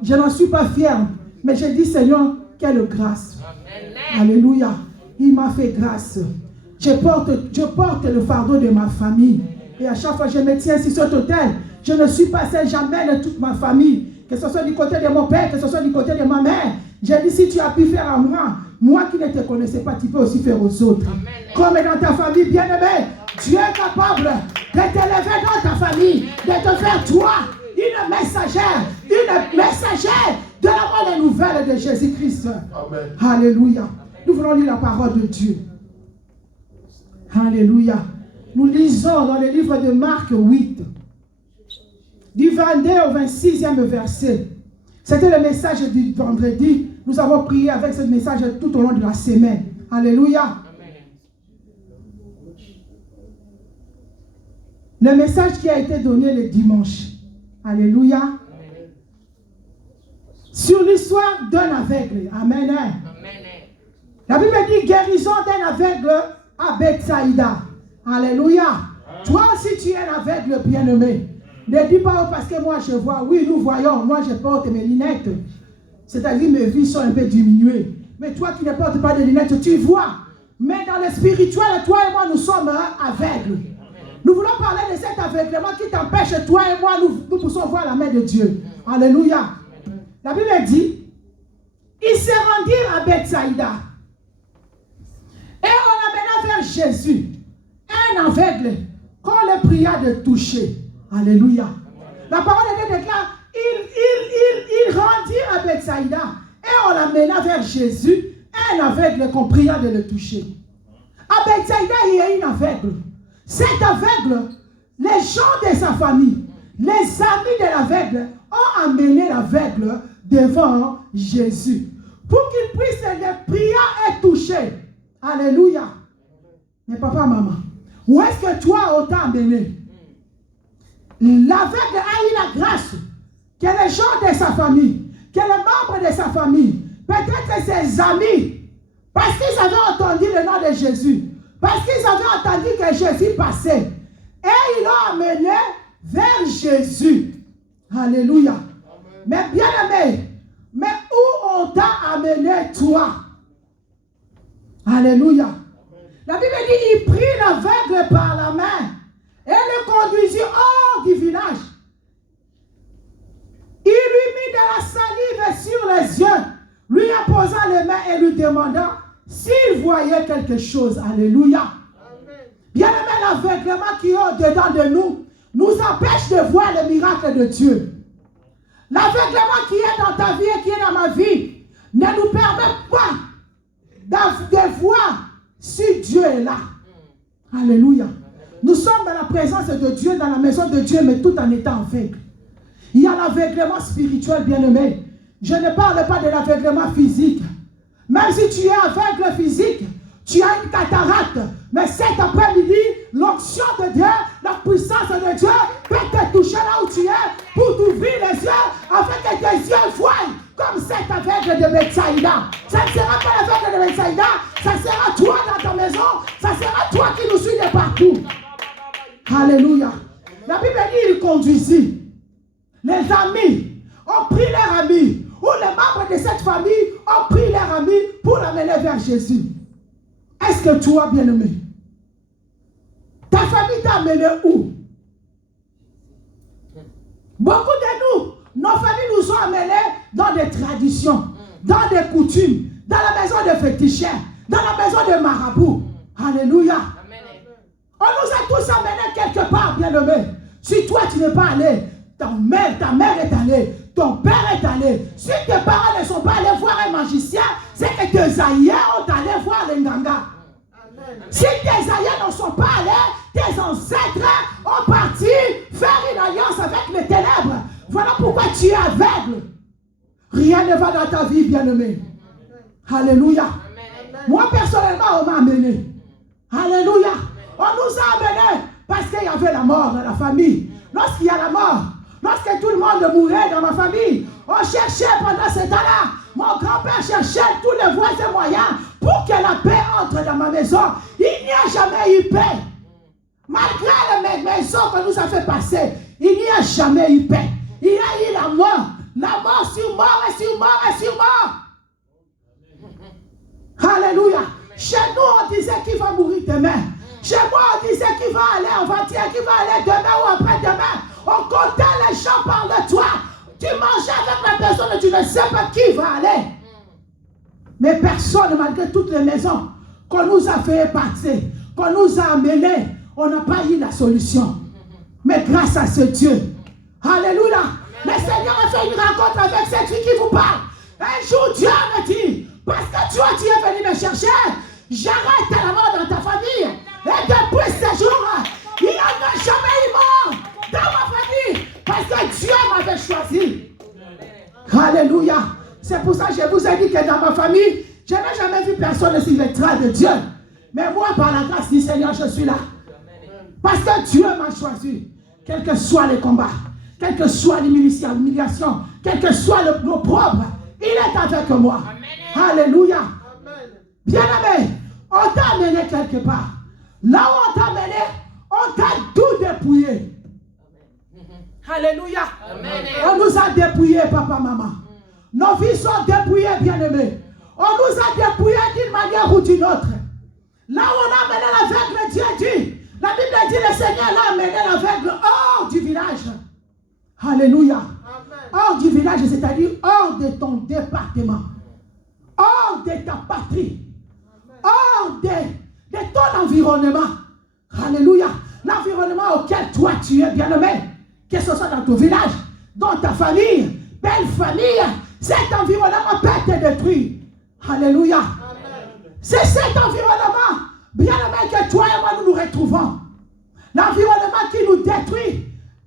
Je n'en suis pas fière. Mais je dis, Seigneur, quelle grâce. Alléluia. Il m'a fait grâce. Je porte le fardeau de ma famille. Et à chaque fois que je me tiens sur cet autel, je ne suis pas seul, j'amène toute ma famille. Que ce soit du côté de mon père, que ce soit du côté de ma mère. J'ai dit, si tu as pu faire à moi qui ne te connaissais pas, tu peux aussi faire aux autres. Amen. Comme dans ta famille bien-aimée, Dieu est capable de t'élever dans ta famille, de te faire toi une messagère de la bonne nouvelle de Jésus-Christ. Alléluia. Nous voulons lire la parole de Dieu. Alléluia. Nous lisons dans le livre de Marc 8, du 22 au 26e verset. C'était le message du vendredi. Nous avons prié avec ce message tout au long de la semaine. Alléluia. Le message qui a été donné le dimanche. Alléluia. Sur l'histoire d'un aveugle. Amen. La Bible dit guérison d'un aveugle à Bethsaïda. Alléluia. Toi aussi tu es un aveugle bien-aimé. Ne dis pas parce que moi je vois. Oui, nous voyons. Moi je porte mes lunettes. C'est-à-dire mes vies sont un peu diminuées. Mais toi qui ne portes pas de lunettes, tu vois. Mais dans le spirituel, toi et moi, nous sommes aveugles. Nous voulons parler de cet aveuglement qui t'empêche, toi et moi, nous pouvons voir la main de Dieu. Alléluia. La Bible dit, ils se rendirent à Bethsaïda. Et on amena vers Jésus un aveugle qu'on le pria de toucher. Alléluia. La parole de Dieu déclare, il rendit à Bethsaïda et on l'amena vers Jésus, un aveugle qu'on pria de le toucher. À Bethsaïda, il y a une aveugle. Cet aveugle, les gens de sa famille, les amis de l'aveugle ont amené l'aveugle devant Jésus pour qu'il puisse le prier et toucher. Alléluia. Mais papa, maman, où est-ce que toi on t'a amené? l'aveugle a eu la grâce que les gens de sa famille, que les membres de sa famille, peut-être ses amis, parce qu'ils avaient entendu le nom de Jésus, parce qu'ils avaient entendu que Jésus passait, et ils l'ont amené vers Jésus. Alléluia. Amen. Mais bien aimé, mais où on t'a amené toi? Alléluia. Amen. La Bible dit, il prit l'aveugle par la main et le conduisit hors du village. Il lui mit de la salive sur les yeux, lui imposa les mains et lui demanda s'il voyait quelque chose. Alléluia. Amen. Bien aimé, l'aveuglement qui est au-dedans de nous empêche de voir le miracle de Dieu. L'aveuglement qui est dans ta vie et qui est dans ma vie ne nous permet pas de voir si Dieu est là. Alléluia. Nous sommes dans la présence de Dieu, dans la maison de Dieu, mais tout en étant aveugle. Il y a l'aveuglement spirituel, bien-aimé. Je ne parle pas de l'aveuglement physique. Même si tu es aveugle physique, tu as une cataracte. Mais cet après-midi, l'onction de Dieu, la puissance de Dieu peut te toucher là où tu es pour t'ouvrir les yeux afin que tes yeux voient comme cet aveugle de Bethsaïda. Ça ne sera pas l'aveugle de Bethsaïda, ça sera toi dans ta maison, ça sera toi qui nous suis de partout. Alléluia. La Bible dit, il conduisit. Les amis ont pris leur ami, ou les membres de cette famille ont pris leur ami pour l'amener vers Jésus. Est-ce que toi, bien-aimé, ta famille t'a amené où? Beaucoup de nous, nos familles nous ont amenés dans des traditions, dans des coutumes, dans la maison de féticheurs, dans la maison de marabouts. Alléluia. Amen. On nous a tous amenés quelque part, bien-aimé. Si toi, tu n'es pas allé, ta mère est allée, ton père est allé. Si tes parents ne sont pas allés voir un magicien, c'est que tes aïeux ont allé voir les nganga. Si tes aïeux ne sont pas allés, tes ancêtres ont parti faire une alliance avec les ténèbres. Voilà pourquoi tu es aveugle. Rien ne va dans ta vie, bien-aimé. Alléluia. Amen. Moi, personnellement, on m'a amené. Alléluia. On nous a amenés parce qu'il y avait la mort dans la famille. Lorsqu'il y a la mort, lorsque tout le monde mourait dans ma famille, on cherchait pendant ce temps-là. Mon grand-père cherchait tous les voies et moyens pour que la paix entre dans ma maison. Il n'y a jamais eu paix. Malgré les maisons que nous a fait passer, il n'y a jamais eu paix. Il y a eu la mort. La mort sur mort et sur mort et sur mort. Alléluia. Chez nous, on disait qu'il va mourir demain. Chez moi, on disait qu'il va aller avant-hier, qu'il va aller demain ou après-demain. On comptait les gens par le toit. Tu mangeais avec la personne et tu ne sais pas qui va aller. Mais personne, malgré toutes les maisons qu'on nous a fait passer, qu'on nous a amenés, on n'a pas eu la solution. Mais grâce à ce Dieu, alléluia, le Seigneur a fait une rencontre avec cette fille qui vous parle. Un jour, Dieu me dit, parce que toi, tu es venu me chercher, j'arrête la mort dans ta famille. Et depuis ce jour, il n'y en a jamais eu mort dans ma famille. Parce que Dieu m'avait choisi. Alléluia. C'est pour ça que je vous ai dit que dans ma famille, je n'ai jamais vu personne sur le train de Dieu. Mais moi, par la grâce du Seigneur, je suis là. Parce que Dieu m'a choisi. Quels que soient les combats, quelle que soit l'humiliation, quel que soit l'opprobre, il est avec moi. Amen. Alléluia. Bien aimé, on t'a amené quelque part. Là où on t'a amené, on t'a tout dépouillé. Alléluia. Amen. On nous a dépouillés, papa, maman. Nos vies sont dépouillées, bien-aimés. On nous a dépouillés d'une manière ou d'une autre. Là où on a amené l'aveugle, Dieu dit, la Bible dit, le Seigneur l'a amené l'aveugle hors du village. Alléluia. Amen. Hors du village, c'est-à-dire hors de ton département. Hors de ta patrie. Amen. Hors de ton environnement. Alléluia. L'environnement auquel toi tu es bien-aimé. Que ce soit dans ton village, dans ta famille, belle famille, cet environnement peut te détruire. Alléluia. Amen. C'est cet environnement, bien aimé, que toi et moi nous nous retrouvons. L'environnement qui nous détruit.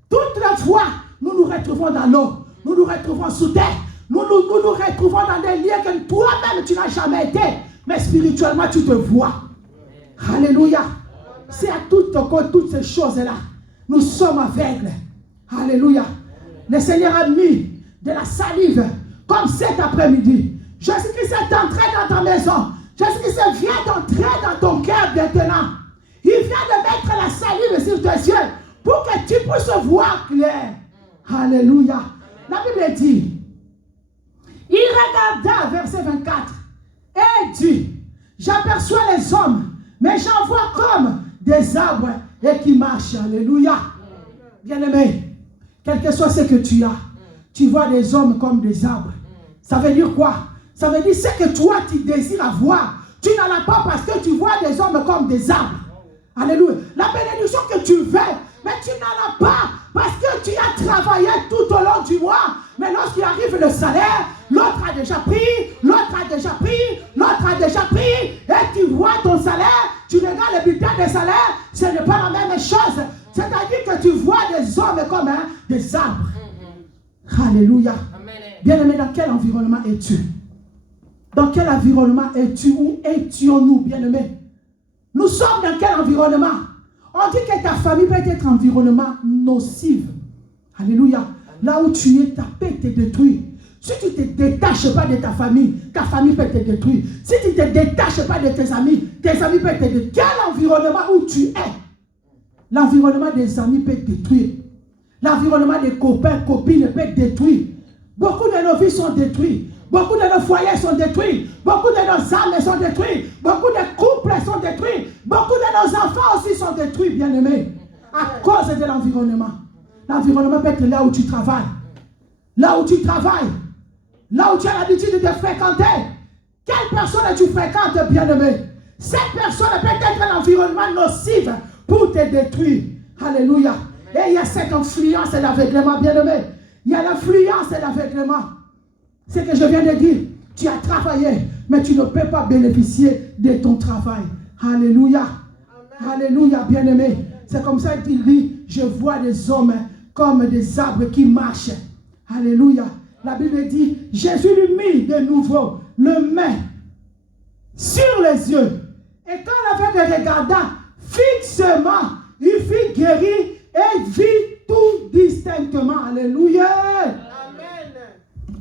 Toute la fois, nous nous retrouvons dans l'eau. Nous nous retrouvons sous terre. Nous nous retrouvons dans des lieux que toi-même tu n'as jamais été. Mais spirituellement, tu te vois. Alléluia. C'est à toutes ces choses-là. Nous sommes aveugles. Alléluia. Le Seigneur a mis de la salive comme cet après-midi. Jésus-Christ est entré dans ta maison. Jésus-Christ vient d'entrer dans ton cœur maintenant. Il vient de mettre la salive sur tes yeux pour que tu puisses voir clair. Alléluia. La Bible dit, il regarda, verset 24, et dit, j'aperçois les hommes, mais j'en vois comme des arbres et qui marchent. Alléluia. Bien-aimé, quel que soit ce que tu as, tu vois des hommes comme des arbres. Ça veut dire quoi? Ça veut dire ce que toi tu désires avoir. Tu n'en as pas parce que tu vois des hommes comme des arbres. Alléluia. La bénédiction que tu veux, mais tu n'en as pas parce que tu as travaillé tout au long du mois. Mais lorsqu'il arrive le salaire, l'autre a déjà pris, l'autre a déjà pris, l'autre a déjà pris. Et tu vois ton salaire, tu regardes le bulletin de salaire, ce n'est pas la même chose. C'est-à-dire que tu vois des hommes comme des arbres. Alléluia. Bien-aimé, dans quel environnement es-tu? Dans quel environnement es-tu? Où étions-nous, bien-aimé? Nous sommes dans quel environnement? On dit que ta famille peut être un environnement nocif. Alléluia. Là où tu es, ta paix te détruit. Si tu ne te détaches pas de ta famille peut te détruire. Si tu ne te détaches pas de tes amis peuvent te détruire. Quel environnement où tu es? L'environnement des amis peut te détruire. L'environnement des copains, copines peut te détruire. Beaucoup de nos vies sont détruites. Beaucoup de nos foyers sont détruits. Beaucoup de nos âmes sont détruites. Beaucoup de couples sont détruits. Beaucoup de nos enfants aussi sont détruits, bien-aimés. À cause de l'environnement. L'environnement peut être là où tu travailles. Là où tu travailles. Là où tu as l'habitude de fréquenter. Quelle personne tu fréquentes, bien-aimé? Cette personne peut être un environnement nocif pour te détruire. Alléluia. Et il y a cette influence et l'aveuglement, bien-aimé. Il y a l'influence et l'aveuglement. C'est que je viens de dire. Tu as travaillé, mais tu ne peux pas bénéficier de ton travail. Alléluia. Amen. Alléluia, bien-aimé. C'est comme ça qu'il dit, je vois des hommes comme des arbres qui marchent. Alléluia. La Bible dit, Jésus lui mit de nouveau le main sur les yeux. Et quand l'aveugle regarda fixement, il fut guéri et vit tout distinctement. Alléluia.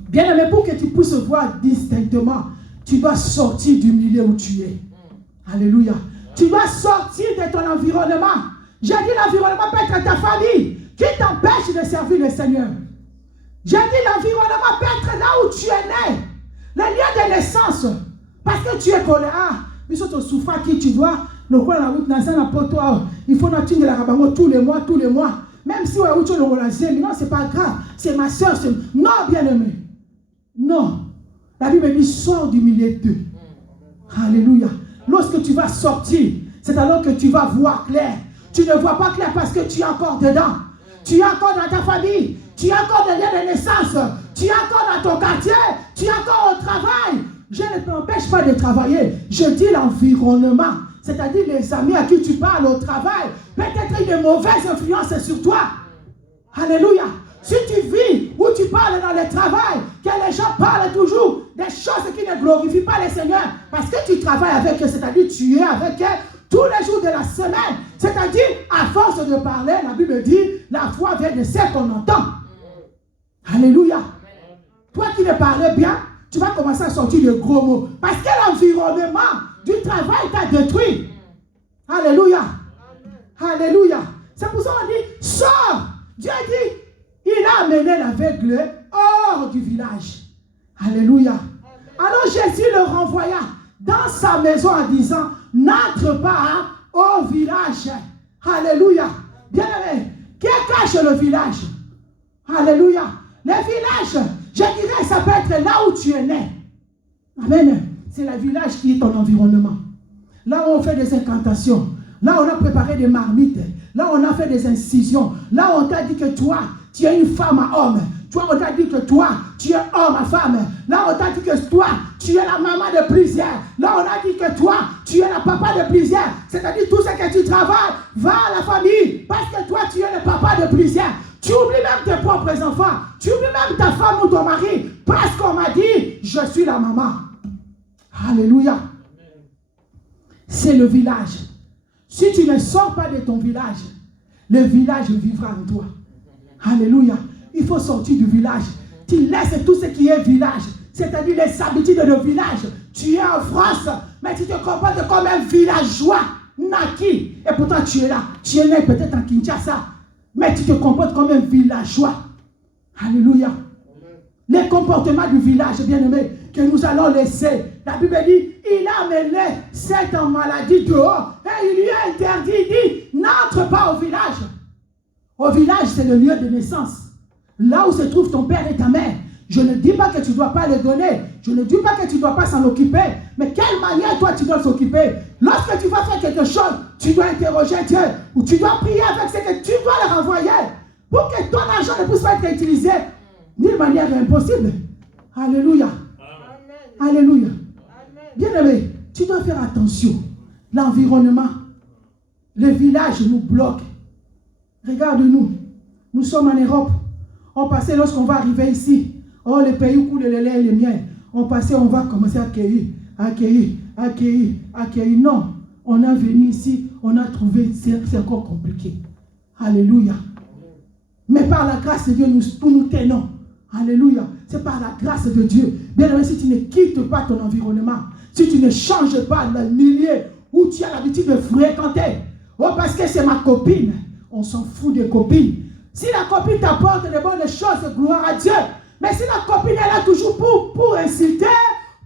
Bien-aimé, pour que tu puisses voir distinctement, tu dois sortir du milieu où tu es. Alléluia. Tu dois sortir de ton environnement. J'ai dit l'environnement peut être ta famille qui t'empêche de servir le Seigneur. J'ai dit l'environnement peut être là où tu es né. Le lieu de naissance. Parce que tu es collé. Mais sur ton souffrant qui tu dois, le coin de la route, il faut n'attendre la rabango tous les mois. Même si tu es le non, c'est pas grave. C'est ma soeur. Non, bien-aimé. Non. La Bible dit, sors du milieu d'eux. Alléluia. Lorsque tu vas sortir, c'est alors que tu vas voir clair. Tu ne vois pas clair parce que tu es encore dedans. Tu es encore dans ta famille. Tu es encore dans le lieu de naissance. Tu es encore dans ton quartier. Tu es encore au travail. Je ne t'empêche pas de travailler. Je dis l'environnement. C'est-à-dire les amis à qui tu parles au travail. Peut-être une mauvaise influence sur toi. Alléluia. Si tu vis où tu parles dans le travail, que les gens parlent toujours des choses qui ne glorifient pas le Seigneur, parce que tu travailles avec eux, c'est-à-dire tu es avec eux tous les jours de la semaine. C'est-à-dire, à force de parler, la Bible dit, la foi vient de ce qu'on entend. Alléluia. Toi qui ne parles bien, tu vas commencer à sortir de gros mots. Parce que l'environnement du travail t'a détruit. Alléluia. Alléluia. C'est pour ça qu'on dit, sors. Dieu dit, il a amené l'aveugle hors du village. Alléluia. Alors Jésus le renvoya dans sa maison en disant, n'entre pas au village. Alléluia. Bien-aimé, qui cache le village? Alléluia. Le village, je dirais, ça peut être là où tu es né. Amen. C'est le village qui est ton environnement. Là où on fait des incantations. Là où on a préparé des marmites. Là où on a fait des incisions. Là où on t'a dit que toi, tu es une femme à homme. Toi, on t'a dit que toi, tu es homme à femme. Là, on t'a dit que toi, tu es la maman de plusieurs. Là, on a dit que toi, tu es la papa de plusieurs. C'est-à-dire tout ce que tu travailles, va à la famille. Parce que toi, tu es le papa de plusieurs. Tu oublies même tes propres enfants. Tu oublies même ta femme ou ton mari. Parce qu'on m'a dit, je suis la maman. Alléluia. C'est le village. Si tu ne sors pas de ton village, le village vivra en toi. Alléluia. Il faut sortir du village. Tu laisses tout ce qui est village, c'est-à-dire les habitudes de village. Tu es en France, mais tu te comportes comme un villageois naquis. Et pourtant tu es là. Tu es né peut-être en Kinshasa, mais tu te comportes comme un villageois. Alléluia. Les comportements du village, bien-aimé, que nous allons laisser. La Bible dit, il a amené cette maladie dehors et il lui a interdit, il dit, n'entre pas au village. Au village, c'est le lieu de naissance. Là où se trouve ton père et ta mère. Je ne dis pas que tu ne dois pas le donner. Je ne dis pas que tu ne dois pas s'en occuper. Mais quelle manière toi tu dois s'occuper? Lorsque tu vas faire quelque chose, tu dois interroger Dieu. Ou tu dois prier avec ce que tu dois leur envoyer. Pour que ton argent ne puisse pas être utilisé d'une manière impossible. Alléluia. Amen. Alléluia. Bien-aimé, tu dois faire attention. L'environnement, le village nous bloque. Regarde-nous. Nous sommes en Europe. On passait lorsqu'on va arriver ici. Oh, le pays où coule le lait et le miel. On passait, on va commencer à accueillir. Non. On est venu ici, on a trouvé, c'est encore compliqué. Alléluia. Mais par la grâce de Dieu, nous tenons. Alléluia. C'est par la grâce de Dieu. Bien aimé, si tu ne quittes pas ton environnement, si tu ne changes pas le milieu où tu as l'habitude de fréquenter, oh, parce que c'est ma copine, on s'en fout des copines. Si la copine t'apporte de bonnes choses, gloire à Dieu. Mais si la copine est là toujours pour insulter,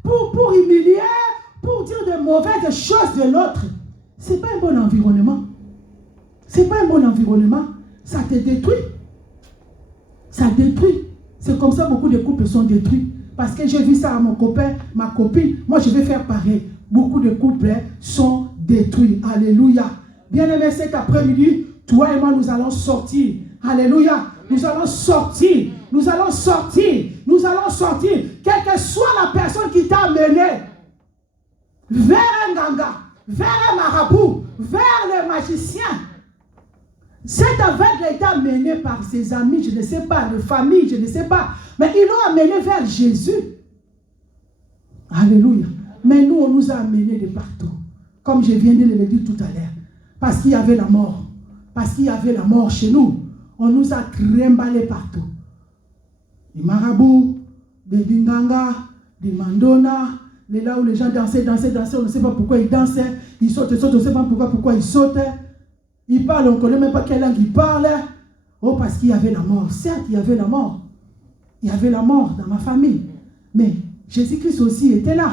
pour humilier, pour dire de mauvaises choses de l'autre, ce n'est pas un bon environnement. Ce n'est pas un bon environnement. Ça te détruit. Ça détruit. C'est comme ça que beaucoup de couples sont détruits. Parce que j'ai vu ça à mon copain, ma copine. Moi, je vais faire pareil. Beaucoup de couples sont détruits. Alléluia. Bien-aimé, cet après-midi, toi et moi, nous allons sortir. Alléluia. Nous allons sortir. Nous allons sortir. Nous allons sortir. Quelle que soit la personne qui t'a amené vers un ganga, vers un marabout, vers le magicien. Cet aveugle est amené par ses amis, je ne sais pas, de famille, je ne sais pas. Mais ils l'ont amené vers Jésus. Alléluia. Mais nous, on nous a amenés de partout. Comme je viens de le dire tout à l'heure. Parce qu'il y avait la mort. Parce qu'il y avait la mort chez nous. On nous a grimballés partout. Des marabouts, des binganga, des mandona, les là où les gens dansaient, on ne sait pas pourquoi ils dansaient. Ils sautent, on ne sait pas pourquoi ils sautaient. Ils parlent, on ne connaît même pas quelle langue ils parlent. Oh, parce qu'il y avait la mort. Certes, il y avait la mort. Il y avait la mort dans ma famille. Mais Jésus-Christ aussi était là.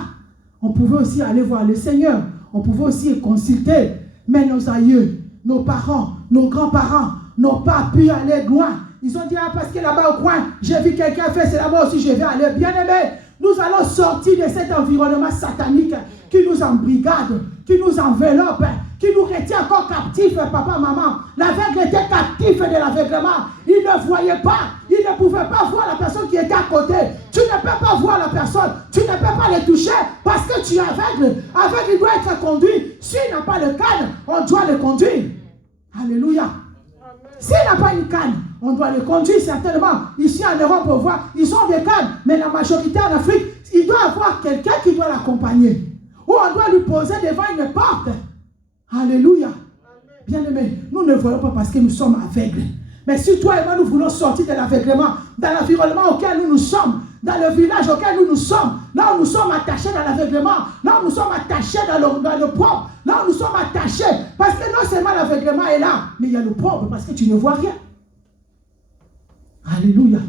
On pouvait aussi aller voir le Seigneur. On pouvait aussi consulter. Mais nos aïeux, nos parents, nos grands-parents n'ont pas pu aller loin. Ils ont dit, ah, parce que là-bas au coin, j'ai vu quelqu'un faire, c'est là-bas aussi, je vais aller. Bien-aimés, nous allons sortir de cet environnement satanique qui nous embrigade, qui nous enveloppe, qui nous retient encore captifs, papa, maman. L'aveugle était captif de l'aveuglement. Il ne voyait pas. Il ne pouvait pas voir la personne qui était à côté. Tu ne peux pas voir la personne. Tu ne peux pas le toucher parce que tu es aveugle. Aveugle, il doit être conduit. S'il n'a pas le canne, on doit le conduire. Alléluia. S'il n'a pas une canne, on doit le conduire certainement. Ici en Europe, on voit, ils ont des cannes. Mais la majorité en Afrique, il doit avoir quelqu'un qui doit l'accompagner. Ou on doit lui poser devant une porte. Alléluia. Bien-aimés, nous ne voyons pas parce que nous sommes aveugles. Mais si toi et moi nous voulons sortir de l'aveuglement, dans l'environnement auquel nous sommes, dans le village auquel nous sommes, là où nous sommes attachés dans l'aveuglement, là où nous sommes attachés dans le propre, là où nous sommes attachés, parce que non seulement l'aveuglement est là, mais il y a le propre parce que tu ne vois rien. Alléluia.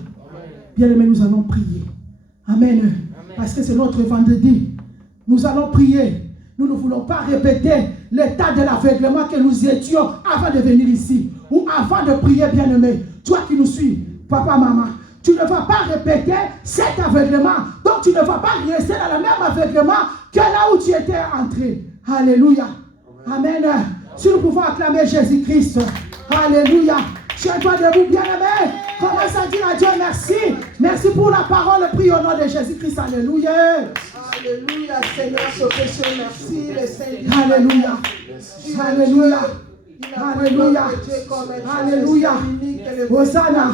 Bien-aimés, nous allons prier. Amen. Amen. Parce que c'est notre vendredi. Nous allons prier. Nous ne voulons pas répéter l'état de l'aveuglement que nous étions avant de venir ici. Ou avant de prier, bien-aimé. Toi qui nous suis, papa, maman, tu ne vas pas répéter cet aveuglement. Donc tu ne vas pas rester dans le même aveuglement que là où tu étais entré. Alléluia. Amen. Si nous pouvons acclamer Jésus-Christ. Alléluia. Tiens-toi debout, bien-aimé. Commence à dire à Dieu merci. Merci pour la parole. Prie au nom de Jésus-Christ. Alléluia. Alléluia, Seigneur, sauvé, merci, le Seigneur. Alléluia. Alléluia. Alléluia. Alléluia. Hosanna.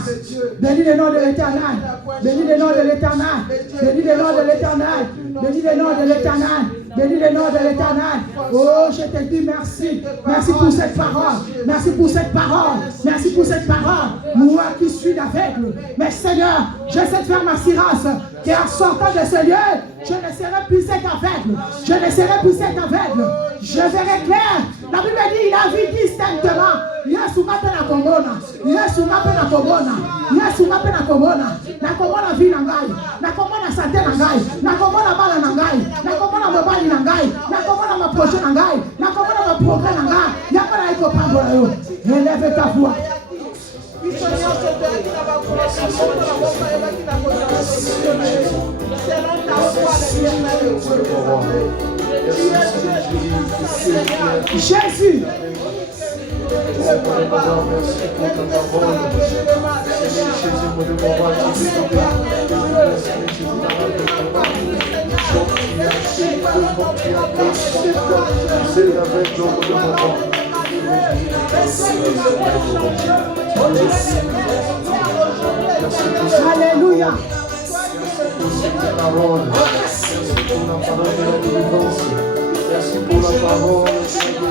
Bénis le nom de l'Éternel. Bénis le nom de l'Éternel. Bénis le nom de l'Éternel. Bénis le nom de l'Éternel. Bénis le nom de l'Éternel. Oh, je te dis merci. Merci pour cette parole. Merci pour cette parole. Merci pour cette parole. Moi qui suis aveugle. Mais Seigneur, j'ai cette ferme assurance qu'en sortant de ce lieu, je ne serai plus cet aveugle. Je ne serai plus cet aveugle. Je verrai clair. La Bible dit, il a vu distinctement. Yesu mapena komona. Yesu mapena komona. Yesu mapena komona. Na komona vie na ngai. Na komona santé na ngai. Na komona bala na ngai. Na komona mobali na ngai. Na komona ma projet na ngai. Na komona ma progrès na ngai. Yakona iko pambola yo. Élève ta voix. Jésus. Alléluia. Merci pour la parole, Seigneur.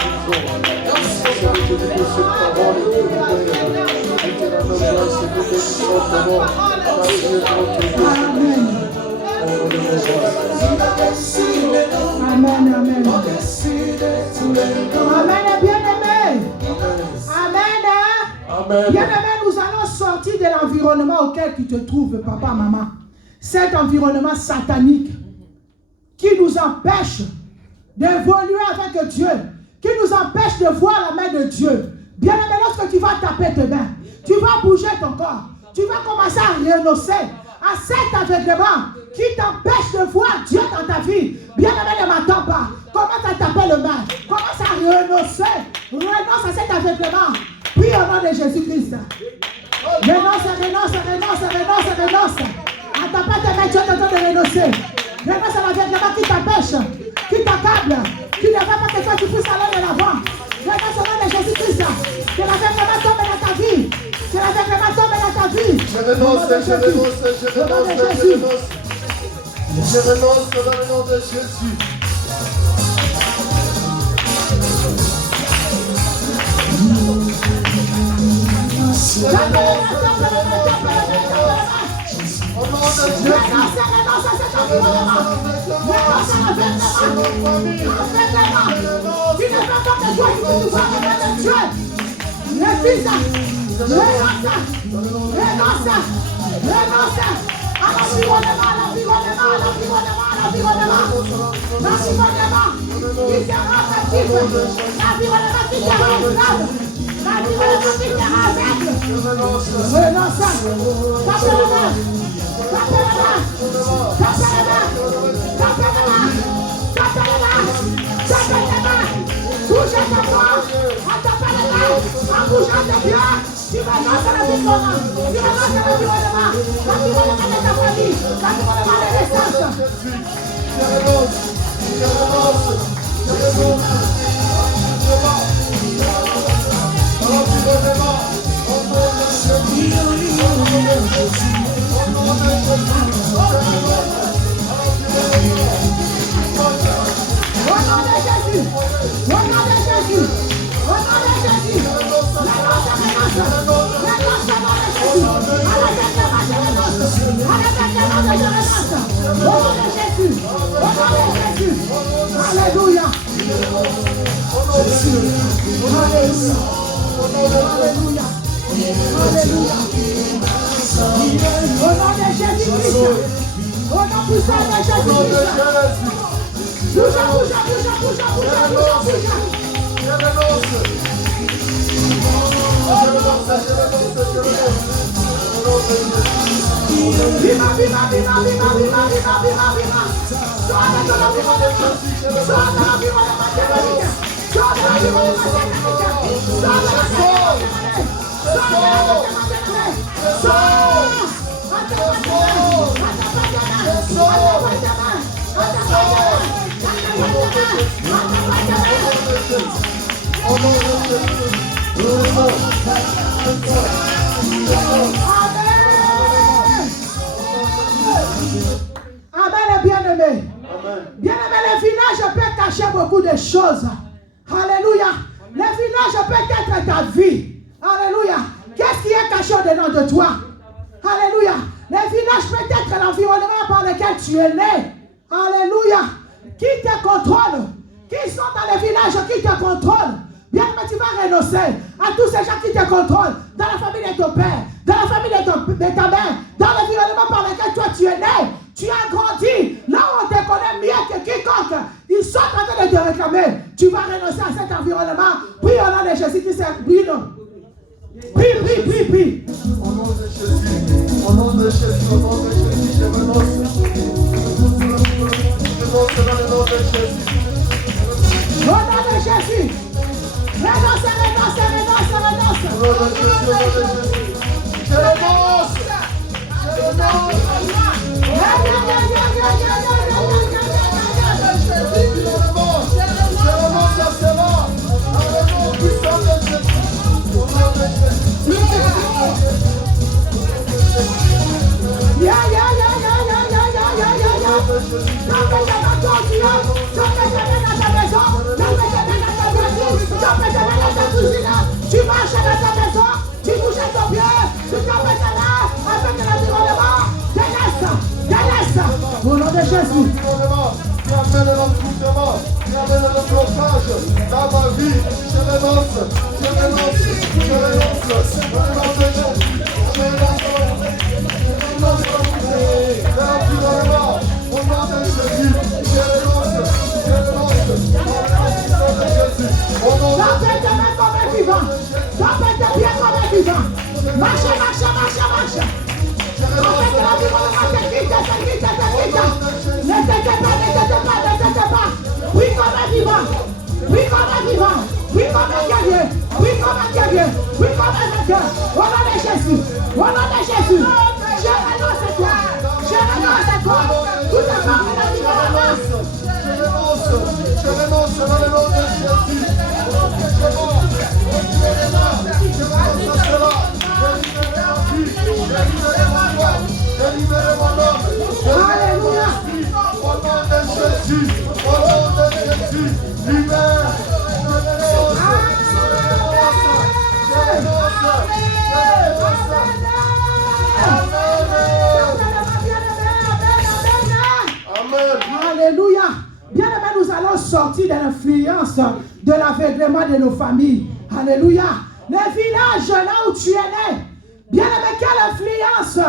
Amen, amen. Amen, bien-aimé. Amen. Bien-aimé, nous allons sortir de l'environnement auquel tu te trouves, papa, maman. Cet environnement satanique qui nous empêche d'évoluer avec Dieu, qui nous empêche de voir la main de Dieu. Bien-aimé, lorsque tu vas taper tes mains, tu vas bouger ton corps, tu vas commencer à renoncer à cet aveuglement qui t'empêche de voir Dieu dans ta vie. Bien-aimé, ne m'attends pas. Commence à taper le main. Commence à renoncer. Renonce à cet aveuglement. Prie au nom de Jésus-Christ. Renonce. À taper tes mains, tu es en train de renoncer. Renonce à l'aveuglement qui t'empêche, qui t'accable, qui ne va pas te faire souffrir ça de l'avant. Renonce au nom de Jésus-Christ. Que l'aveuglement tombe dans ta vie. Que l'aveuglement tombe dans ta vie. Je renonce dans le nom de Jésus. Au nom de Jésus. Alléluia. Alléluia. Au nom de Jésus-Christ. Au nom puissant de Jésus-Christ. Amen, bien-aimé. Bien-aimé, les villages peuvent cacher beaucoup de choses. Alléluia. Les villages peuvent être de ta vie. Alléluia. Qu'est-ce qui est caché au-dedans de toi? Alléluia. Les villages peut-être l'environnement par lequel tu es né. Alléluia. Qui te contrôle? Qui sont dans les villages qui te contrôlent? Bien, mais tu vas renoncer à tous ces gens qui te contrôlent. Dans la famille de ton père, dans la famille de ta mère, dans l'environnement par lequel toi tu es né. Tu as grandi. Là où on te connaît mieux que quiconque. Ils sont en train de te réclamer. Tu vas renoncer à cet environnement. Prie au nom de Jésus-Christ. Prie, non. Prie. Au nom de Jésus, au nom de Jésus, au nom de Jésus, je renonce. Je renonce dans le nom de Jésus. Au nom de Jésus. Renonce. Au nom de Jésus, au nom de Jésus. Je renonce. Je renonce. Je renonce à cela. Dans le nom puissant de Jésus. Au nom de Jésus. Tu marches dans ta maison, tu bouges ton pied, tu t'appelles ta main avec l'environnement. Délaisse. Au nom de Jésus. Qui amène l'encoutement, qui amène le blocage dans ma vie. Je renonce. Au nom de Jésus. Je renonce. L'environnement. Au nom de Jésus. Je renonce. Au nom de Jésus. T'appelles ta main comme un vivant. T'appelles tes pieds comme un vivant. Marche. Avec l'environnement, te quitte. Ne t'inquiète pas. Prie comme un vivant. Prie comme un guerrier. Prie comme un vainqueur. Au nom de Jésus. Je renonce à toi. Tout est mort de l'environnement. Je renonce dans le nom de Jésus. Alléluia. Au nom de Jésus, libère. Alléluia. Bien-aimés, nous allons sortir de l'influence de l'aveuglement de nos familles. Alléluia. Les villages là où tu es né. Bien-aimé, quelle influence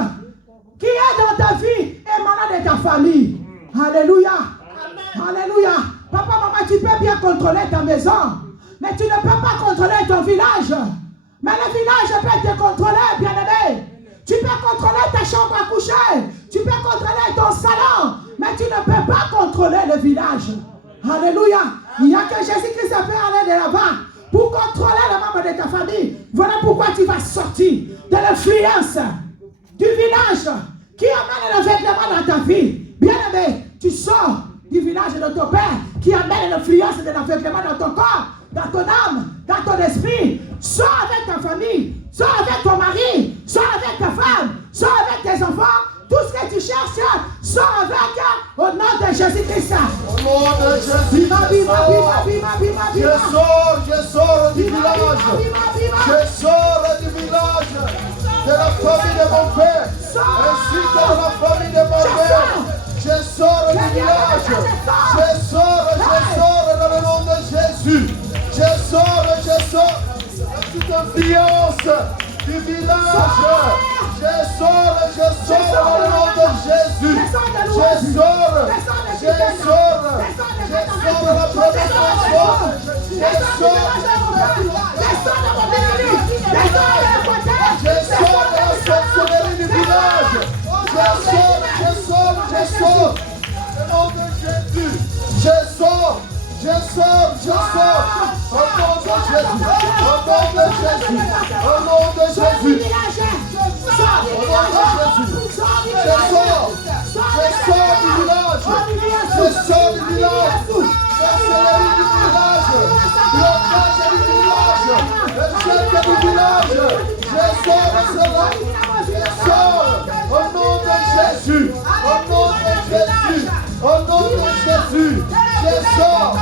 qui est dans ta vie émanant de ta famille. Alléluia. Alléluia. Papa, maman, tu peux bien contrôler ta maison, mais tu ne peux pas contrôler ton village. Mais le village peut te contrôler, bien-aimé. Tu peux contrôler ta chambre à coucher. Tu peux contrôler ton salon, mais tu ne peux pas contrôler le village. Alléluia. Il n'y a que Jésus-Christ qui peut aller de là-bas pour contrôler les membres de ta famille. Voilà pourquoi tu vas sortir de l'influence du village qui amène l'aveuglement dans ta vie. Bien-aimé, tu sors du village de ton père qui amène l'influence de l'aveuglement dans ton corps, dans ton âme, dans ton esprit. Sors avec ta famille, sors avec ton mari, sors avec ta femme, sors avec tes enfants. Tout ce que tu cherches, sors avec au nom de Jésus-Christ. Au nom de Jésus, je sors du village. Je sors du village de la famille de mon père, ainsi que de la famille de mon père. Je sors du village. Je sors dans le nom de Jésus. Je sors toute influence du village. Je sors dans le nom de Jésus. Je sors de la prédication. Je sors de la sorcellerie du village. Je sors. Au nom de Jésus. Je sors. Au nom de Jésus. Au nom de Jésus. Je sors du village. Sorcellerie du village. Blocage du village. Échec du village. Je sors de cela. Je sors. Au nom de Jésus. Au nom de Jésus. Je sors.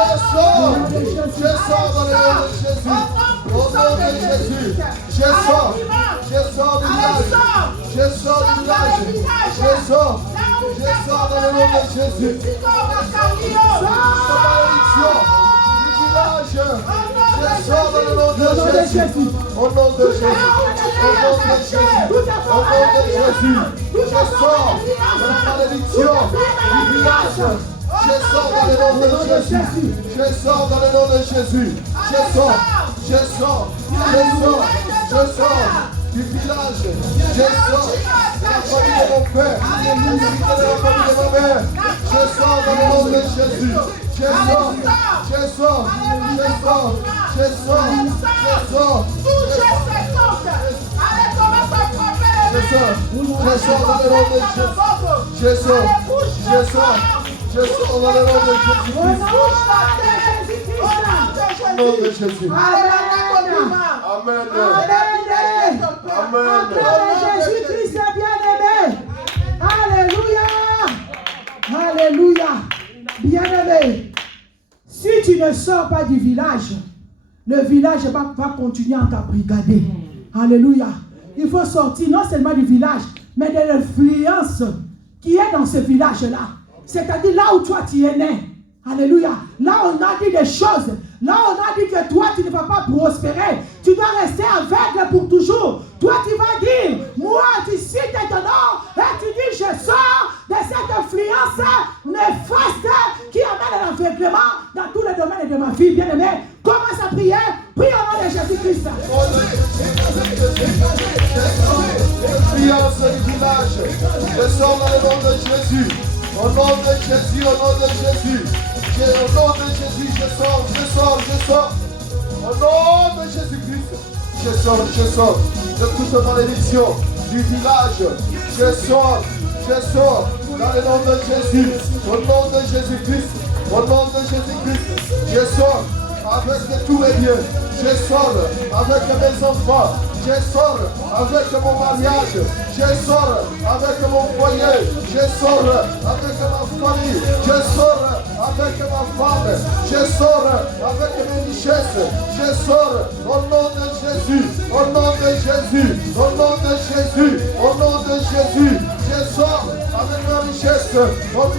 sors dans le nom de Jésus. Au nom de Jésus. Je sors du village. Je sors du village. Je sors dans le nom de Jésus. Malédiction du village. Je sors dans le nom de Jésus. Au nom de Jésus. Au nom de Jésus. Au nom de Jésus. Je sors de la malédiction du village. Je sors dans le nom de Jésus. Je sors dans le nom de Jésus. Je sors du village. Je sors de la famille de mon père. De la famille de ma mère. Je sors dans le nom de Jésus. Je sors. Je sors dans le nom de Jésus. Je sors dans le nom de Jésus. Au nom de Jésus. Amen. Jésus-Christ bien-aimé. Alléluia. Alléluia. Bien-aimé. Si tu ne sors pas du village, le village va continuer à t'abrigader. Alléluia. Il faut sortir non seulement du village, mais de l'influence qui est dans ce village-là. C'est-à-dire là où toi tu es né. Alléluia. Là on a dit des choses. Là on a dit que toi tu ne vas pas prospérer. Tu dois rester aveugle pour toujours. Toi tu vas dire, moi tu cites ton nom et tu dis je sors de cette influence néfaste qui amène l'aveuglement dans tous les domaines de ma vie. Bien-aimé, commence à prier. Prie au nom de Jésus-Christ. L'influence du village. Je sors dans le nom de Jésus. Au nom de Jésus, au nom de Jésus. Au nom de Jésus, je sors. Au nom de Jésus-Christ. Je sors de toute malédiction du village. Je sors dans le nom de Jésus. Au nom de Jésus-Christ. Au nom de Jésus-Christ. Je sors avec tous mes biens. Je sors avec mes enfants. Je sors avec mon mariage. Je sors avec mon foyer. Je sors avec ma famille. Je sors avec ma femme. Je sors avec mes richesses. Je sors au nom de Jésus. Au nom de Jésus. Au nom de Jésus. Au nom de Jésus. Je sors avec ma richesse. Au nom de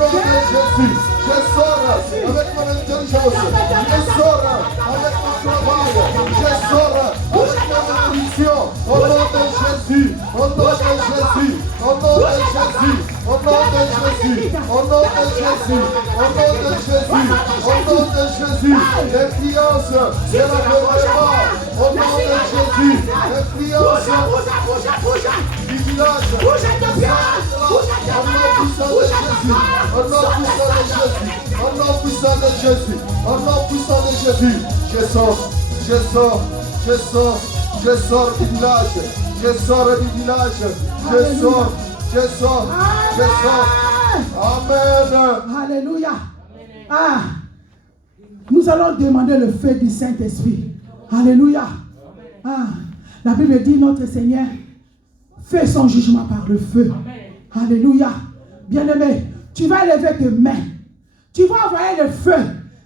Jésus. Je sors avec mon intelligence. Je sors avec mon travail. Je sors avec ma nourriture. Au nom de Jésus. Au nom de Jésus. Au nom de Jésus. Au nom de Jésus. Au nom de Jésus. Au nom de Jésus. Au nom de Jésus. L'influence de la gouvernement. Au nom de Jésus. L'influence du village. Au nom puissant de Jésus. Au nom puissant de Jésus. Je sors du village. Je sors du village. Je sors. Amen. Alléluia. Nous allons demander le feu du Saint-Esprit. Alléluia. La Bible dit notre Seigneur fait son jugement par le feu. Alléluia. Bien-aimé, tu vas élever tes mains. Tu vas envoyer le feu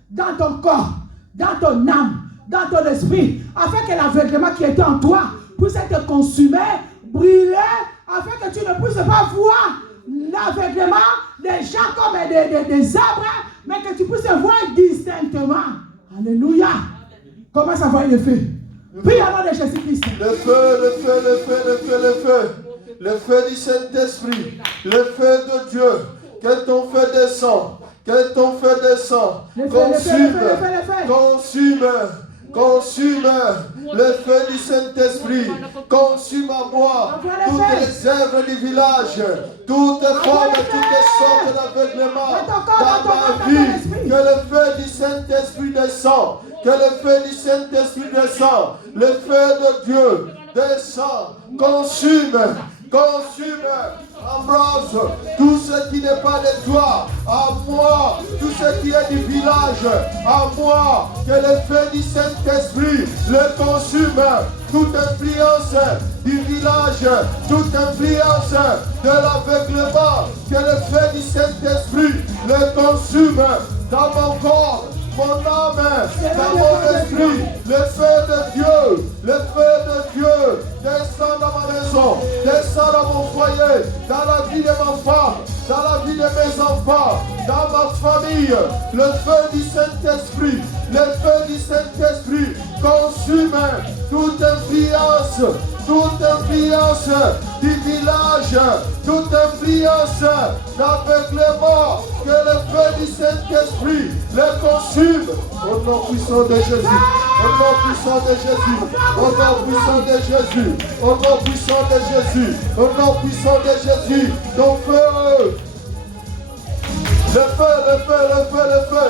dans ton corps, dans ton âme, dans ton esprit, afin que l'aveuglement qui était en toi puisse être consumé, brûlé, afin que tu ne puisses pas voir l'aveuglement des gens comme des arbres, mais que tu puisses voir distinctement. Alléluia. Commence à voir le feu. Prie au nom de Jésus-Christ. Le feu du Saint-Esprit, le feu de Dieu, que ton feu descend, consume le feu du Saint-Esprit, consume à moi toutes les œuvres du village, toutes formes, toutes sortes d'aveuglement dans ma vie, que le feu du Saint-Esprit descend, le feu de Dieu descend, consume, embrase tout ce qui n'est pas de toi, à moi, tout ce qui est du village, à moi, que le feu du Saint-Esprit le consume, toute influence du village, toute influence de l'aveuglement, que le feu du Saint-Esprit le consume dans mon corps, mon âme, dans mon esprit. Le feu de Dieu, le feu de Dieu, descend dans ma maison, descend dans mon foyer, dans la vie de ma femme, dans la vie de mes enfants, dans ma famille. Le feu du Saint-Esprit, le feu du Saint-Esprit consume toute influence du village, toute influence d'aveuglement, que le feu du Saint-Esprit le consume. Au nom puissant de Jésus, au nom puissant de Jésus, au nom puissant de Jésus, au nom puissant de Jésus, au nom puissant de Jésus, ton feu. Le feu, le feu, le feu, le feu,